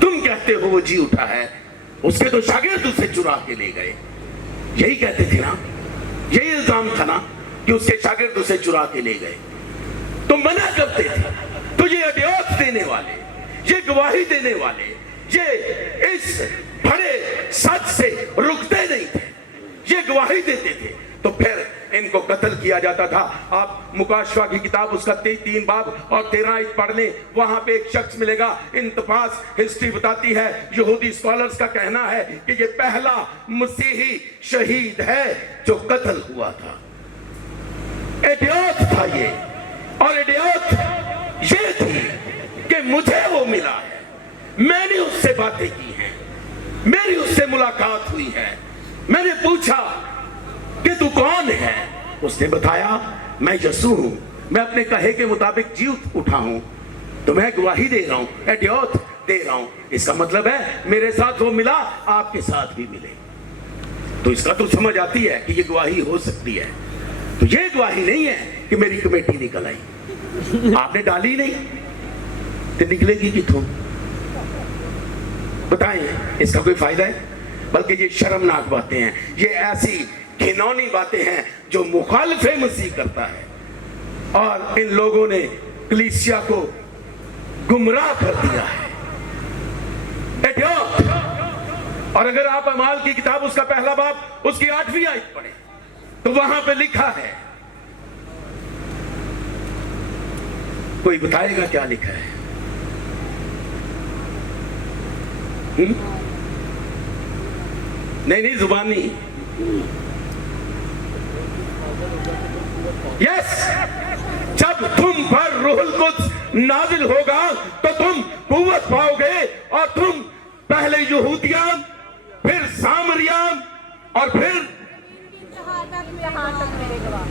तुम कहते हो वो जी उठा है, उसके तो शागिर्द उसे चुरा के ले गए। यही कहते थे ना, यही इल्जाम था ना कि उसके शागिर्द उसे चुरा के ले गए, तो मना करते थे। तो ये इडियोट देने वाले, ये गवाही देने वाले, ये इस बड़े सच से रुकते नहीं थे, ये गवाही देते थे, तो फिर इनको कत्ल किया जाता था। आप मुकाशवा की किताब उसका 3 बाब और 13 आयत पढ़ लें, वहां पे एक शख्स मिलेगा, इंतफास हिस्ट्री बताती है, यहूदी स्कॉलर्स का कहना है कि ये पहला मसीही शहीद है जो कत्ल हुआ था। इडियोट था ये, और इडियोट ये थी कि मुझे वो मिला है, मैंने उससे बातें की हैं, मेरी उससे मुलाकात हुई है, मैंने पूछा कि तू कौन है, उसने बताया मैं यीशु हूं, मैं अपने कहे के मुताबिक जी उठा हूं, तो मैं गवाही दे रहा हूं, इडियोट दे रहा हूं। इसका मतलब है मेरे साथ वो मिला, आपके साथ भी मिले। तो इसका तो समझ आती है कि ये गवाही हो सकती है। तो ये गवाही नहीं है कि मेरी कमेटी निकल आई, आपने डाली नहीं तो निकलेगी किथों? बताएं, इसका कोई फायदा है? बल्कि ये शर्मनाक बातें हैं, ये ऐसी घिनौनी बातें हैं जो मुखालिफे मसीह करता है, और इन लोगों ने कलीसिया को गुमराह कर दिया है। और अगर आप अमाल की किताब उसका पहला बाब उसकी 8वीं आयत पढ़े, तो वहां पे लिखा है, कोई बताएगा क्या लिखा है? नहीं, जुबानी। यस, जब तुम पर रूहुल कुद्स नाजिल होगा तो तुम कुव्वत पाओगे, और तुम पहले यहूदिया, फिर सामरिया, और फिर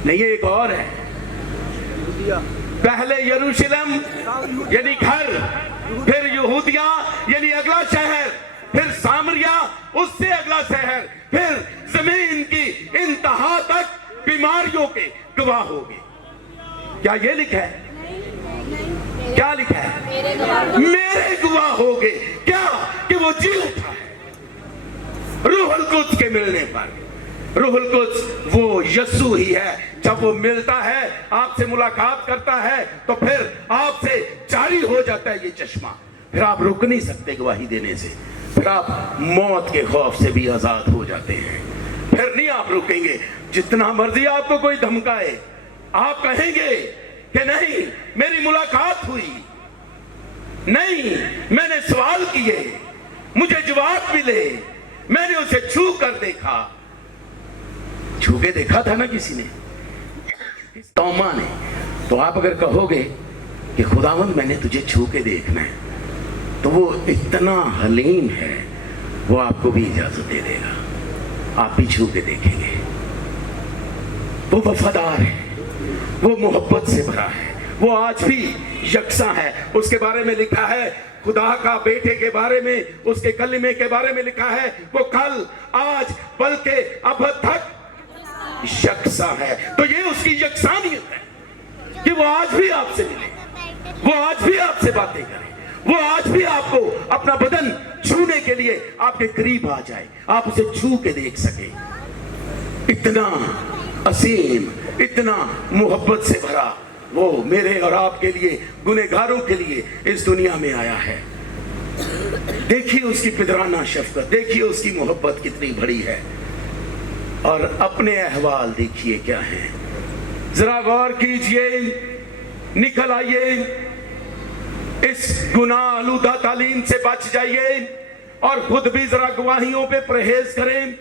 नहीं, ये एक और है, पहले यरूशलेम यानी घर, फिर यहूदिया यानी अगला शहर, फिर सामरिया उससे अगला शहर, फिर जमीन की इंतहा तक बीमारियों के गवाह होगे। क्या ये लिखा है? क्या लिखा है? मेरे गवाह होगे। क्या? कि वो जी उठा है रूहुल कुद्स के मिलने पर। रूहुल कुद्स वो यीशु ही है। जब वो मिलता है, आपसे मुलाकात करता है, तो फिर आपसे जारी हो जाता है ये चश्मा, फिर आप रुक नहीं सकते गवाही देने से, फिर आप मौत के खौफ से भी आजाद हो जाते हैं, फिर नहीं आप रुकेंगे। जितना मर्जी आपको कोई धमकाए, आप कहेंगे कि नहीं मेरी मुलाकात हुई, नहीं मैंने सवाल किए, मुझे जवाब मिले, मैंने उसे छू कर देखा। छू के देखा था ना किसी ने, तोमा ने। तो आप अगर कहोगे कि खुदावंद मैंने तुझे छू के देखना है, तो वो इतना हलीम है, वो आपको भी इजाजत दे देगा, आप भी छू के देखेंगे। वो वफादार है, वो मोहब्बत से भरा है, वो आज भी यकसा है। उसके बारे में लिखा है, खुदा का बेटे के बारे में, उसके कलिमे के बारे में लिखा है, वो कल आज बल्कि अब तक यकसा है। तो ये उसकी यकसानियत है कि वो आज भी आपसे मिले, वो आज भी आपसे बातें करे, वो आज भी आपको अपना बदन छूने के लिए आपके करीब आ जाए, आप उसे छू के देख सके। इतना असीम, इतना मोहब्बत से भरा वो मेरे और आपके लिए, गुनहगारों के लिए इस दुनिया में आया है। देखिए उसकी पिदराना शफकत, देखिए उसकी मोहब्बत कितनी बड़ी है। और अपने अहवाल देखिए क्या है, जरा गौर कीजिए, निकल आइए, इस गुनाह आलूदा तालीम से बच जाइए और खुद भी जरा गवाहियों पे परहेज करें।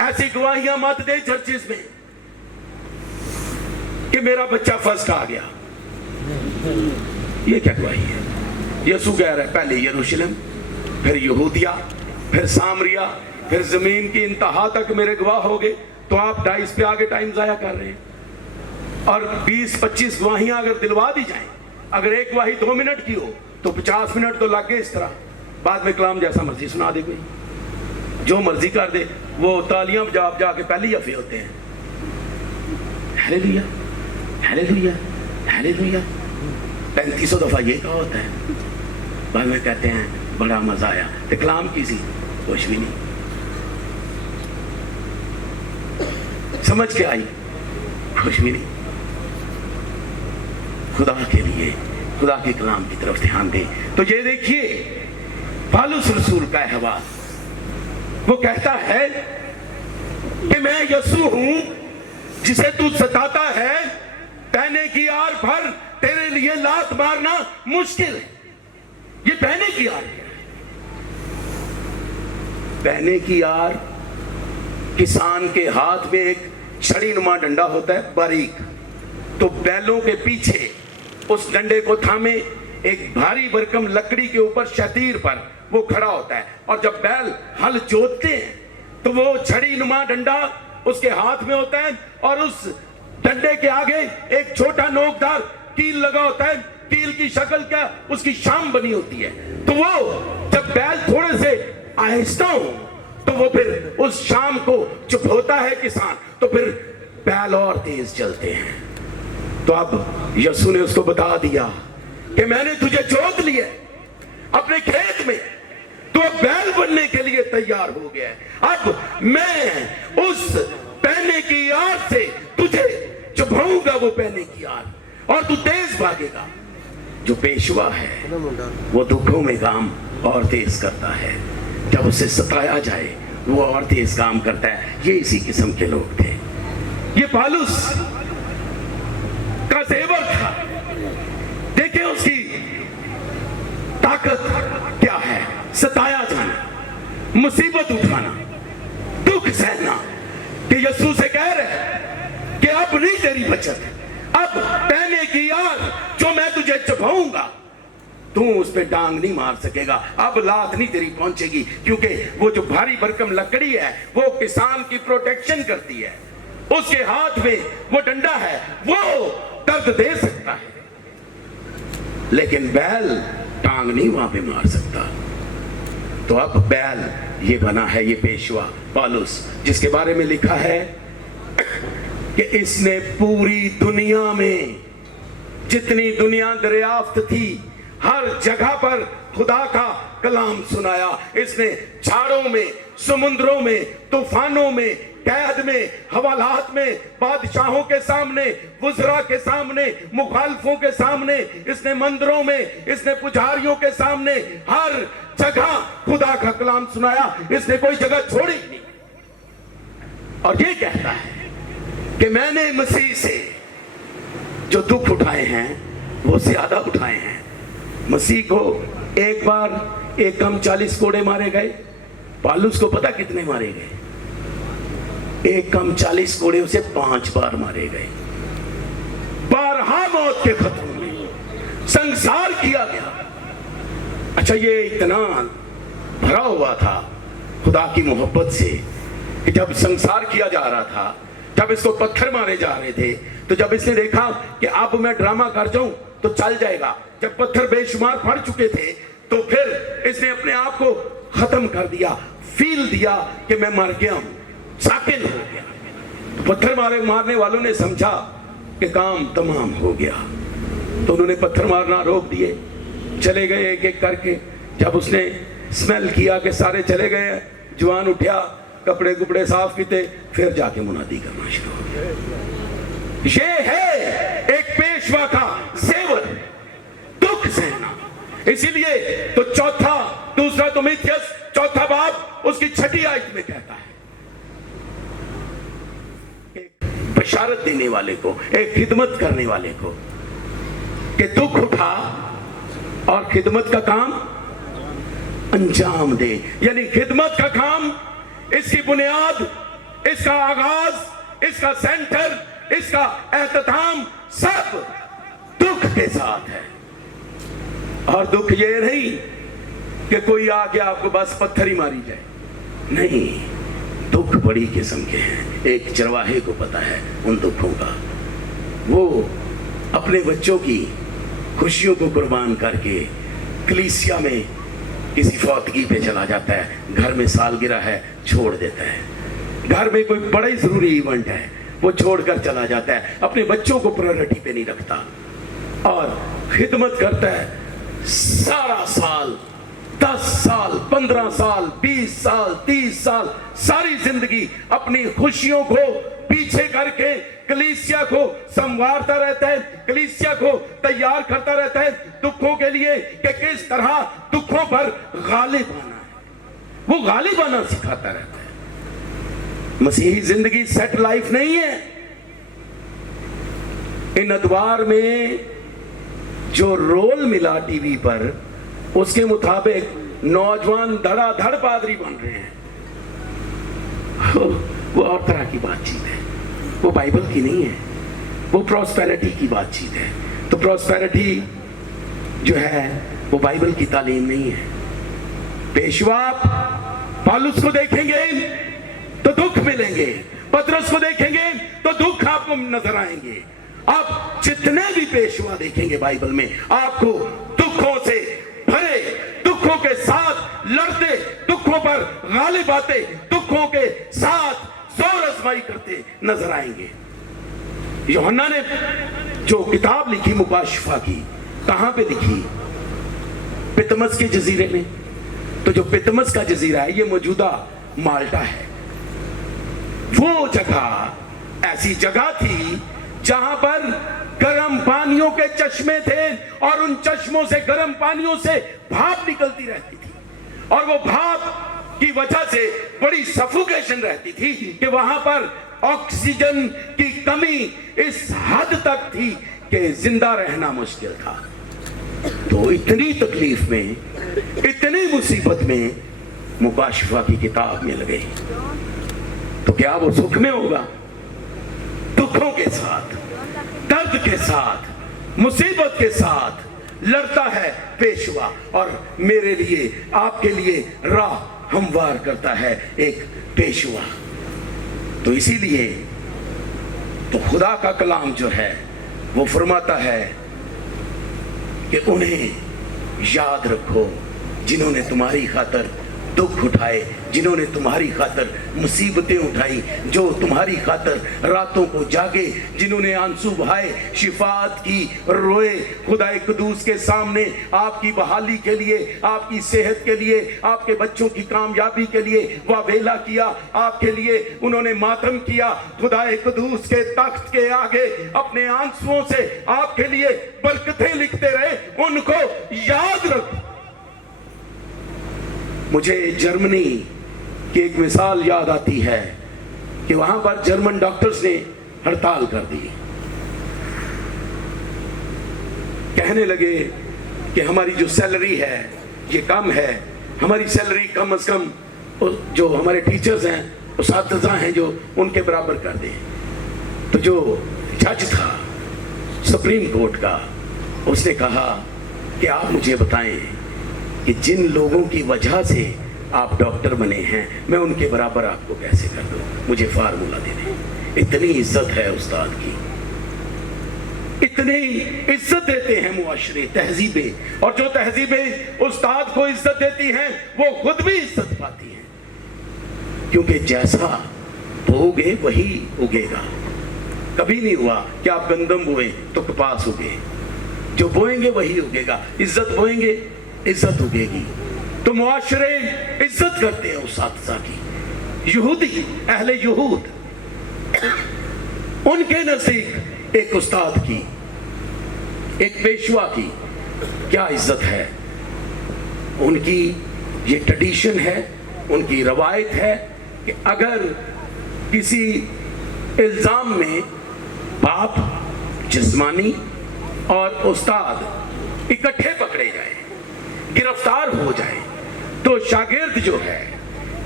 ऐसी गवाहियां मत दें चर्चिस में कि मेरा बच्चा फर्स्ट आ गया। ये क्या गवाही है? यीशु कह रहा है, पहले यरूशलेम, फिर यहूदिया, फिर सामरिया, फिर जमीन की इंतहा तक मेरे गवाह हो गए। तो आप 2.5 पे आगे टाइम जाया कर रहे हैं। और 20-25 गवाहियां अगर दिलवा दी जाएं, अगर एक गवाही 2 मिनट की हो तो 50 मिनट तो लग गए। इस तरह बाद में कलाम जैसा मर्जी सुना दे, कोई जो मर्जी कर दे, वो तालियां बजा बजा के पहले ही अफे होते हैं। हालेलुया, हालेलुया, हालेलुया 3500 दफा ये कहा होता है। बाद में कहते हैं बड़ा मजा आया, तो कलाम की सी कुछ भी नहीं समझ के आई, कुछ भी नहीं। खुदा के लिए, खुदा के कलाम की तरफ ध्यान दें। तो ये देखिए पौलुस रसूल का अहवाल, वो कहता है कि मैं यीशु हूं जिसे तू सताता है, पहने की आड़ भर तेरे लिए लात मारना मुश्किल है। ये पहने की आड़ है। पहने की आड़ किसान के हाथ में एक छड़ी नुमा डंडा होता है बारीक, तो बैलों के पीछे उस डंडे को थामे एक भारी भरकम लकड़ी के ऊपर शतीर पर वो खड़ा होता है। और जब बैल हल जोतते हैं तो वो छड़ी नुमा डंडा उसके हाथ में होता है और उस डंडे के आगे एक छोटा नोकदार कील लगा होता है। कील की शक्ल क्या, उसकी शाम बनी होती है। तो वो जब बैल थोड़े से आहिस्ता हो तो वो फिर उस शाम को चुभोता है किसान, तो फिर बैल और तेज चलते हैं। तो अब यीशु ने उसको बता दिया कि मैंने तुझे जोत लिया अपने खेत में, तो अब बैल बनने के लिए तैयार हो गया है। अब मैं उस पहने की आड़ से तुझे चुभाऊंगा, वो पहने की आड़, और तू तेज भागेगा। जो पेशवा है वो दुखों में काम और तेज करता है, जब उसे सताया जाए वो और तेज काम करता है। ये इसी किस्म के लोग थे। ये पौलुस का जेवर था। देखिए उसकी ताकत क्या है, सताया जाना, मुसीबत उठाना, दुख सहना। कि यीशु से कह रहे कि अब नहीं तेरी बचत, अब पहने की आड़ जो मैं तुझे चुभाऊंगा तू उस पे डांग नहीं मार सकेगा, अब लात नहीं तेरी पहुंचेगी, क्योंकि वो जो भारी भरकम लकड़ी है वो किसान की प्रोटेक्शन करती है। उसके हाथ में वो डंडा है, वो दर्द दे सकता है, लेकिन बैल टांग नहीं वहां पे मार सकता। तो अब बैल ये बना है, ये पेशवा पौलुस, जिसके बारे में लिखा है कि इसने पूरी दुनिया में जितनी दुनिया दरियाफ्त थी हर जगह पर खुदा का कलाम सुनाया। इसने झाड़ों में, समुद्रों में, तूफानों में, कैद में, हवालात में, बादशाहों के सामने, वुज़रा के सामने, मुखालफों के सामने, इसने मंदिरों में, इसने पुजारियों के सामने, हर जगह खुदा का कलाम सुनाया। इसने कोई जगह छोड़ी नहीं। और ये कहता है कि मैंने मसीह से जो दुख उठाए हैं वो ज्यादा उठाए हैं। मसीह को एक बार एक कम 40 कोड़े मारे गए, पौलुस को पता कितने मारे गए? एक कम 40 कोड़े उसे 5 बार मारे गए। 12 मौत के खतरों में संसार किया गया। अच्छा, ये इतना भरा हुआ था खुदा की मोहब्बत से कि जब संसार किया जा रहा था, जब इसको पत्थर मारे जा रहे थे, तो जब इसने देखा कि अब मैं ड्रामा कर जाऊं तो चल जाएगा, जब पत्थर बेशुमार पड़ चुके थे, तो फिर इसने अपने आप को खत्म कर दिया, फील दिया कि मैं मर गया हूं, साकिन हो गया। तो पत्थर मारने वालों ने समझा कि काम तमाम हो गया, तो उन्होंने पत्थर मारना रोक दिए, चले गए एक एक करके। जब उसने स्मेल किया कि सारे चले गए, जवान उठा, कपड़े कुपड़े साफ किए, फिर जाके मुनादी करना शुरू हो गया। ये है एक पेशवा का जेवर, दुख सहना। इसीलिए तो दूसरा तो मिथियस चौथा बाब उसकी 6ठी आयत में कहता है, एक बशारत देने वाले को, एक खिदमत करने वाले को, कि दुख उठा और खिदमत का काम अंजाम दे। यानी खिदमत का काम, इसकी बुनियाद, इसका आगाज, इसका सेंटर, इसका एहतमाम सब दुख के साथ है। और दुख ये नहीं कि कोई आके आपको बस पत्थर ही मारी जाए, नहीं, दुख बड़ी किस्म के हैं। एक चरवाहे को पता है उन दुखों का। वो अपने बच्चों की खुशियों को कुर्बान करके कलीसिया में किसी फौतगी पे चला जाता है, घर में सालगिरह है छोड़ देता है, घर में कोई बड़ा ही जरूरी इवेंट है वो छोड़कर चला जाता है, अपने बच्चों को प्रायोरिटी पे नहीं रखता और खिदमत करता है सारा साल, 10 साल, 15 साल, 20 साल, 30 साल, सारी जिंदगी अपनी खुशियों को पीछे करके कलीसिया को संवारता रहता है, कलीसिया को तैयार करता रहता है दुखों के लिए कि किस तरह दुखों पर गालिब आना है। वो गालिब आना सिखाता रहता है। मसीही जिंदगी सेट लाइफ नहीं है। इन अदवार में जो रोल मिला टीवी पर, उसके मुताबिक नौजवान धड़ाधड़ पादरी बन रहे हैं। वो और तरह की बातचीत है, वो बाइबल की नहीं है, वो प्रॉस्पेरिटी की बातचीत है। तो प्रॉस्पेरिटी जो है वो बाइबल की तालीम नहीं है। पेशवा पौलुस को देखेंगे तो दुख मिलेंगे, पतरस को देखेंगे तो दुख आपको नजर आएंगे। आप जितने भी पेशवा देखेंगे बाइबल में, आपको दुखों से भरे, दुखों के साथ लड़ते, दुखों पर गालिब आते, दुखों के साथ जोर आजमाई करते नजर आएंगे। यूहन्ना ने जो किताब लिखी मुकाशफा की, कहां पे लिखी? पितमस के जजीरे में। तो जो पितमस का जजीरा है ये मौजूदा माल्टा है। वो जगह ऐसी जगह थी जहां पर गर्म पानियों के चश्मे थे और उन चश्मों से, गर्म पानियों से भाप निकलती रहती थी और वो भाप की वजह से बड़ी सफोकेशन रहती थी कि वहां पर ऑक्सीजन की कमी इस हद तक थी कि जिंदा रहना मुश्किल था। तो इतनी तकलीफ में, इतनी मुसीबत में मुकाशफा की किताब मिल गई। तो क्या वो सुख में होगा? दुखों के साथ, दर्द के साथ, मुसीबत के साथ लड़ता है पेशवा और मेरे लिए, आपके लिए राह हमवार करता है एक पेशवा। तो इसीलिए तो खुदा का कलाम जो है वो फरमाता है कि उन्हें याद रखो जिन्होंने तुम्हारी खातिर दुख उठाए, जिन्होंने तुम्हारी खातिर मुसीबतें उठाई, जो तुम्हारी खातिर रातों को जागे, जिन्होंने आंसू बहाए, शिफात की, रोए खुदाए कुदूस के सामने आपकी बहाली के लिए, आपकी सेहत के लिए, आपके बच्चों की कामयाबी के लिए वावेला किया, आपके लिए उन्होंने मातम किया। खुदाए कुदूस के तख्त के आगे अपने आंसुओं से आपके लिए बरकतें लिखते रहे, उनको याद रखो। मुझे जर्मनी की एक मिसाल याद आती है कि वहां पर जर्मन डॉक्टर्स ने हड़ताल कर दी। कहने लगे कि हमारी जो सैलरी है ये कम है, हमारी सैलरी कम से कम जो हमारे टीचर्स हैं, उस्ताद हैं, जो उनके बराबर कर दें। तो जो जज था सुप्रीम कोर्ट का, اس نے کہا کہ آپ مجھے بتائیں کہ جن لوگوں کی وجہ سے آپ ڈاکٹر بنے ہیں میں ان کے برابر آپ کو کیسے کر دوں، مجھے فارمولا دے دیں۔ اتنی عزت ہے استاد کی، اتنی عزت دیتے ہیں معاشرے، تہذیبیں، اور جو تہذیبیں استاد کو عزت دیتی ہیں وہ خود بھی عزت پاتی ہیں، کیونکہ جیسا بوگے وہی اگے گا۔ کبھی نہیں ہوا کہ آپ گندم بوئیں تو کپاس اگے، جو بوئیں گے وہی اگے گا۔ عزت بوئیں گے عزت اگے گی۔ تو معاشرے عزت کرتے ہیں اساتذہ کی۔ یہودی، اہل یہود، ان کے نزدیک ایک استاد کی، ایک پیشوا کی کیا عزت ہے؟ ان کی یہ ٹریڈیشن ہے، ان کی روایت ہے کہ اگر کسی الزام میں باپ جسمانی اور استاد اکٹھے پکڑے جائیں، گرفتار ہو جائیں، تو شاگرد جو ہے،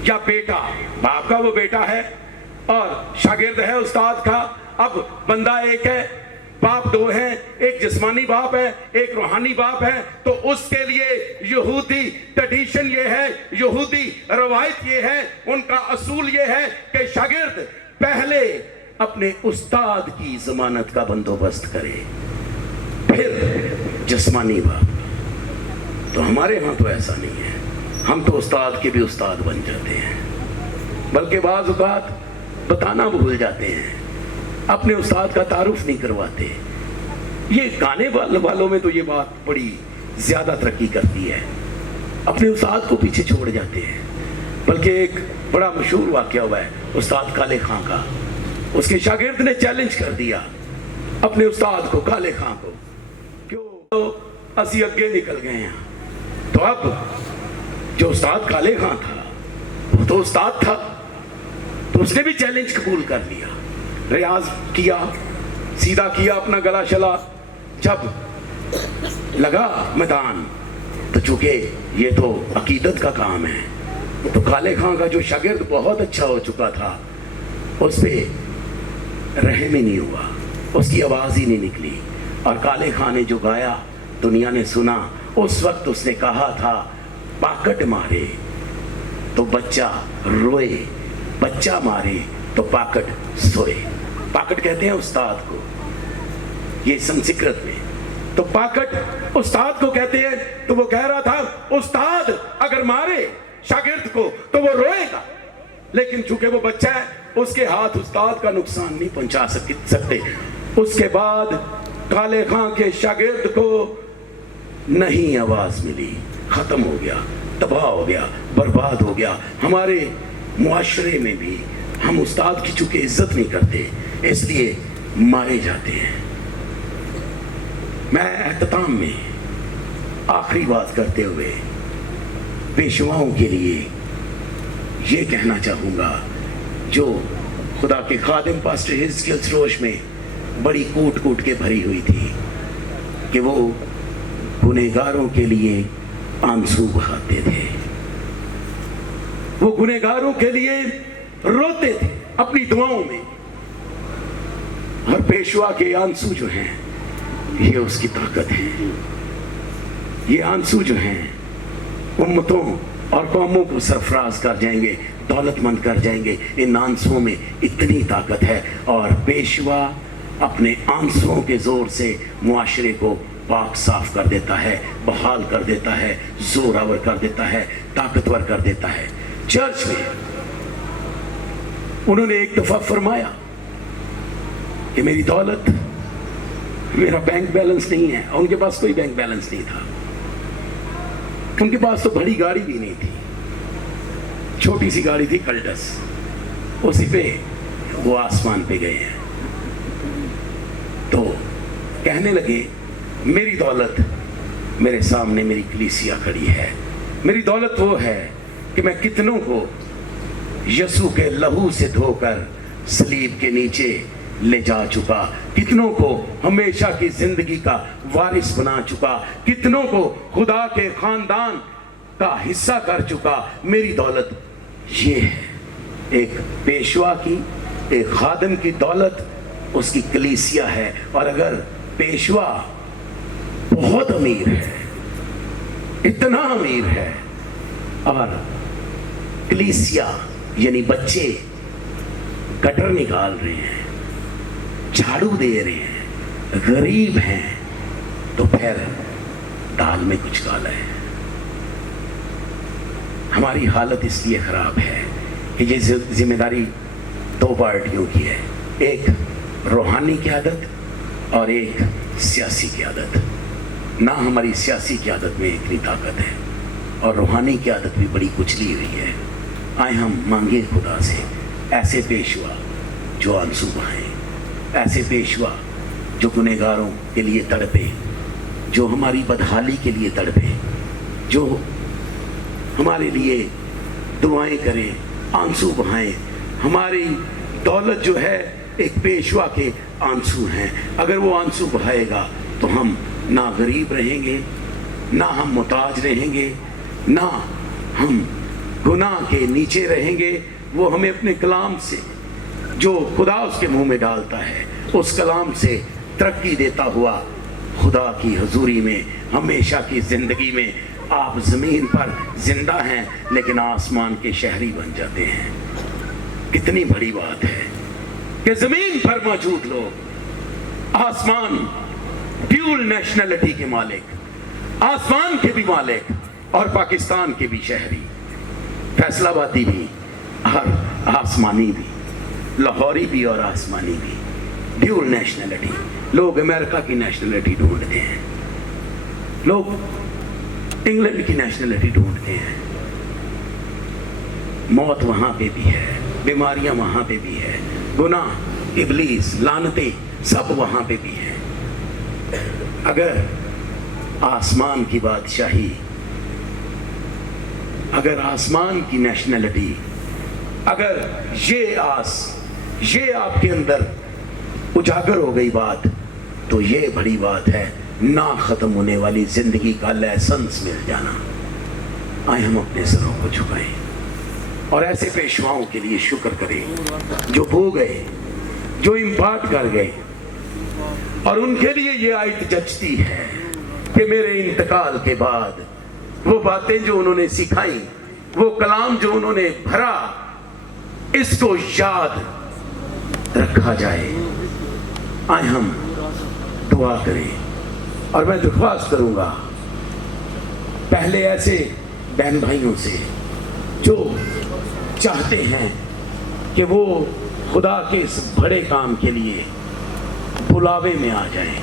یا بیٹا، باپ کا وہ بیٹا ہے اور شاگرد ہے استاد کا، اب بندہ ایک ہے، باپ دو ہیں، ایک جسمانی باپ ہے، ایک روحانی باپ ہے، تو اس کے لیے یہودی ٹریڈیشن یہ ہے، یہودی روایت یہ ہے، ان کا اصول یہ ہے کہ شاگرد پہلے اپنے استاد کی ضمانت کا بندوبست کرے، پھر جسمانی باپ۔ تو ہمارے ہاں تو ایسا نہیں ہے، ہم تو استاد کے بھی استاد بن جاتے ہیں، بلکہ بعض اوقات بتانا بھول جاتے ہیں، اپنے استاد کا تعارف نہیں کرواتے۔ یہ گانے والوں میں تو یہ بات بڑی زیادہ ترقی کرتی ہے، اپنے استاد کو پیچھے چھوڑ جاتے ہیں۔ بلکہ ایک بڑا مشہور واقعہ ہوا ہے استاد کالے خاں کا، اس کے شاگرد نے چیلنج کر دیا اپنے استاد کو، کالے خاں کو، کیوں اسی اگے نکل گئے ہیں۔ تو اب جو استاد کالے خاں تھا وہ تو استاد تھا، تو اس نے بھی چیلنج قبول کر لیا، ریاض کیا، سیدھا کیا اپنا گلا شلا۔ جب لگا میدان تو چونکہ یہ تو عقیدت کا کام ہے، تو کالے خاں کا جو شاگرد بہت اچھا ہو چکا تھا اس پہ رحم ہی نہیں ہوا، اس کی آواز ہی نہیں نکلی، اور کالے خاں نے جو گایا دنیا نے سنا۔ اس وقت اس نے کہا تھا پاکٹ مارے تو بچہ روئے، بچہ مارے تو پاکٹ سوئے۔ پاکٹ کہتے ہیں استاد کو، یہ سنسکرت میں، تو پاکٹ استاد کو کہتے ہیں۔ تو وہ کہہ رہا تھا استاد اگر مارے شاگرد کو تو وہ روئے گا، لیکن چونکہ وہ بچہ ہے اس کے ہاتھ استاد کا نقصان نہیں پہنچا سکتے۔ اس کے بعد کالے خاں کے شاگرد کو نہیں آواز ملی، ختم ہو گیا، تباہ ہو گیا، برباد ہو گیا۔ ہمارے معاشرے میں بھی ہم استاد کی چونکہ عزت نہیں کرتے اس لیے مارے جاتے ہیں۔ میں اختتام میں آخری بات کرتے ہوئے پیشواؤں کے لیے یہ کہنا چاہوں گا، جو خدا کے خادم پاسٹر ہزقیل سروش میں بڑی کوٹ کوٹ کے بھری ہوئی تھی کہ وہ گنہگاروں کے لیے آنسو بہاتے تھے، وہ گنہگاروں کے لیے روتے تھے اپنی دعاؤں میں، اور پیشوا کے آنسو جو ہیں یہ اس کی طاقت ہے۔ یہ آنسو جو ہیں امتوں اور قوموں کو سرفراز کر جائیں گے، دولت مند کر جائیں گے۔ ان آنسوؤں میں اتنی طاقت ہے، اور پیشوا اپنے آنسوؤں کے زور سے معاشرے کو پاک صاف کر دیتا ہے، بحال کر دیتا ہے، زوراور کر دیتا ہے، طاقتور کر دیتا ہے۔ چرچ میں انہوں نے ایک دفعہ فرمایا کہ میری دولت، میرا بینک بیلنس نہیں ہے، اور ان کے پاس کوئی بینک بیلنس نہیں تھا، ان کے پاس تو بڑی گاڑی بھی نہیں تھی، چھوٹی سی گاڑی تھی کلٹس، اسی پہ وہ آسمان پہ گئے ہیں۔ تو کہنے لگے میری دولت، میرے سامنے میری کلیسیا کھڑی ہے، میری دولت وہ ہے کہ میں کتنوں کو یسوع کے لہو سے دھو کر صلیب کے نیچے لے جا چکا، کتنوں کو ہمیشہ کی زندگی کا وارث بنا چکا، کتنوں کو خدا کے خاندان کا حصہ کر چکا۔ میری دولت یہ ہے۔ ایک پیشوا کی، ایک خادم کی دولت اس کی کلیسیا ہے، اور اگر پیشوا बहुत अमीर है, इतना अमीर है, और कलीसिया यानी बच्चे गटर निकाल रहे हैं, झाड़ू दे रहे हैं, गरीब हैं, तो फिर दाल में कुछ काला है। हमारी हालत इसलिए खराब है कि ये जिम्मेदारी दो पार्टियों की है, एक रूहानी क़यादत और एक सियासी क़यादत। ना हमारी सियासी क़यादत में इतनी ताकत है और रूहानी क़यादत भी बड़ी कुचली हुई है। आए हम मांगे खुदा से ऐसे पेशवा जो आंसू बहाएं, ऐसे पेशवा जो गुनहगारों के लिए तड़पे, जो हमारी बदहाली के लिए तड़पे, जो हमारे लिए दुआएं करें, आंसू बहाएं। हमारी दौलत जो है एक पेशवा के आंसू हैं। अगर वो आंसू बहाएगा तो हम ना गरीब रहेंगे, ना हम मुताज रहेंगे, ना हम गुनाह के नीचे रहेंगे। वो हमें अपने कलाम से जो खुदा उसके मुंह में डालता है, उस कलाम से तरक्की देता हुआ खुदा की हजूरी में हमेशा की ज़िंदगी में आप ज़मीन पर जिंदा हैं लेकिन आसमान के शहरी बन जाते हैं। कितनी बड़ी बात है कि ज़मीन पर मौजूद लोग आसमान, ड्यूल नेशनलिटी के मालिक, आसमान के भी मालिक और पाकिस्तान के भी शहरी, फैसलाबादी भी और आसमानी भी, लाहौरी भी और आसमानी भी, ड्यूल नेशनलिटी। लोग अमेरिका की नेशनलिटी ढूंढते हैं, लोग इंग्लैंड की नेशनलिटी ढूंढते हैं। मौत वहाँ पे भी है, बीमारियाँ वहाँ पे भी है, गुनाह, इब्लीस, लानतें सब वहाँ पे भी हैं। अगर आसमान की बादशाही, अगर आसमान की नेशनलिटी, अगर ये आपके अंदर उजागर हो गई बात, तो ये बड़ी बात है, ना ख़त्म होने वाली ज़िंदगी का लाइसेंस मिल जाना। आए हम अपने सरों को झुकाएं और ऐसे पेशवाओं के लिए शुक्र करें जो हो गए, जो इम्पार्ट कर गए, और उनके लिए ये आयत जचती है कि मेरे इंतकाल के बाद वो बातें जो उन्होंने सिखाई, वो कलाम जो उन्होंने भरा, इसको याद रखा जाए। आए हम दुआ करें और मैं दरख्वास्त करूंगा पहले ऐसे बहन भाइयों से जो चाहते हैं कि वो खुदा के इस बड़े काम के लिए बुलावे में आ जाएं,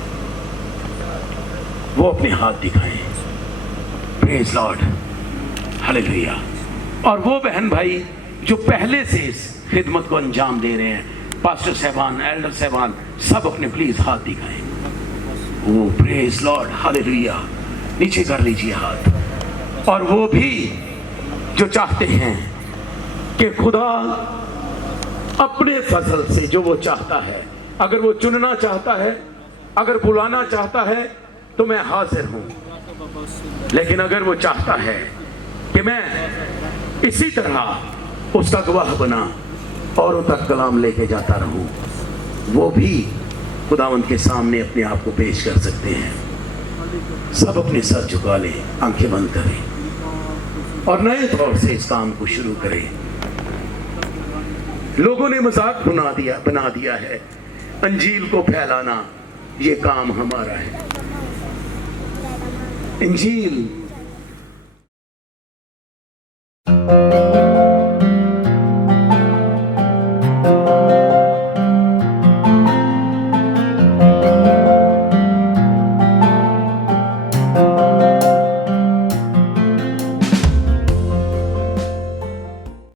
वो अपने हाथ दिखाएं। Praise Lord, hallelujah. और वो बहन भाई जो पहले से इस खिदमत को अंजाम दे रहे हैं, पास्टर साहबान, एल्डर साहबान, सब अपने प्लीज हाथ दिखाएं। वो प्रेज लॉर्ड, हालेलुया। नीचे कर लीजिए हाथ। और वो भी जो चाहते हैं कि खुदा अपने फजल से जो वो चाहता है, अगर वो चुनना चाहता है, अगर बुलाना चाहता है, तो मैं हाजिर हूं। लेकिन अगर वो चाहता है कि मैं इसी तरह उसका गवाह बना औरों तक कलाम लेके जाता रहूं, वो भी खुदावंद के सामने अपने आप को पेश कर सकते हैं। सब अपने सर झुका लें, आंखें बंद करें और नए तौर से इस काम को शुरू करें। लोगों ने मजाक बना दिया है, अंजील को फैलाना ये काम हमारा है। इंजील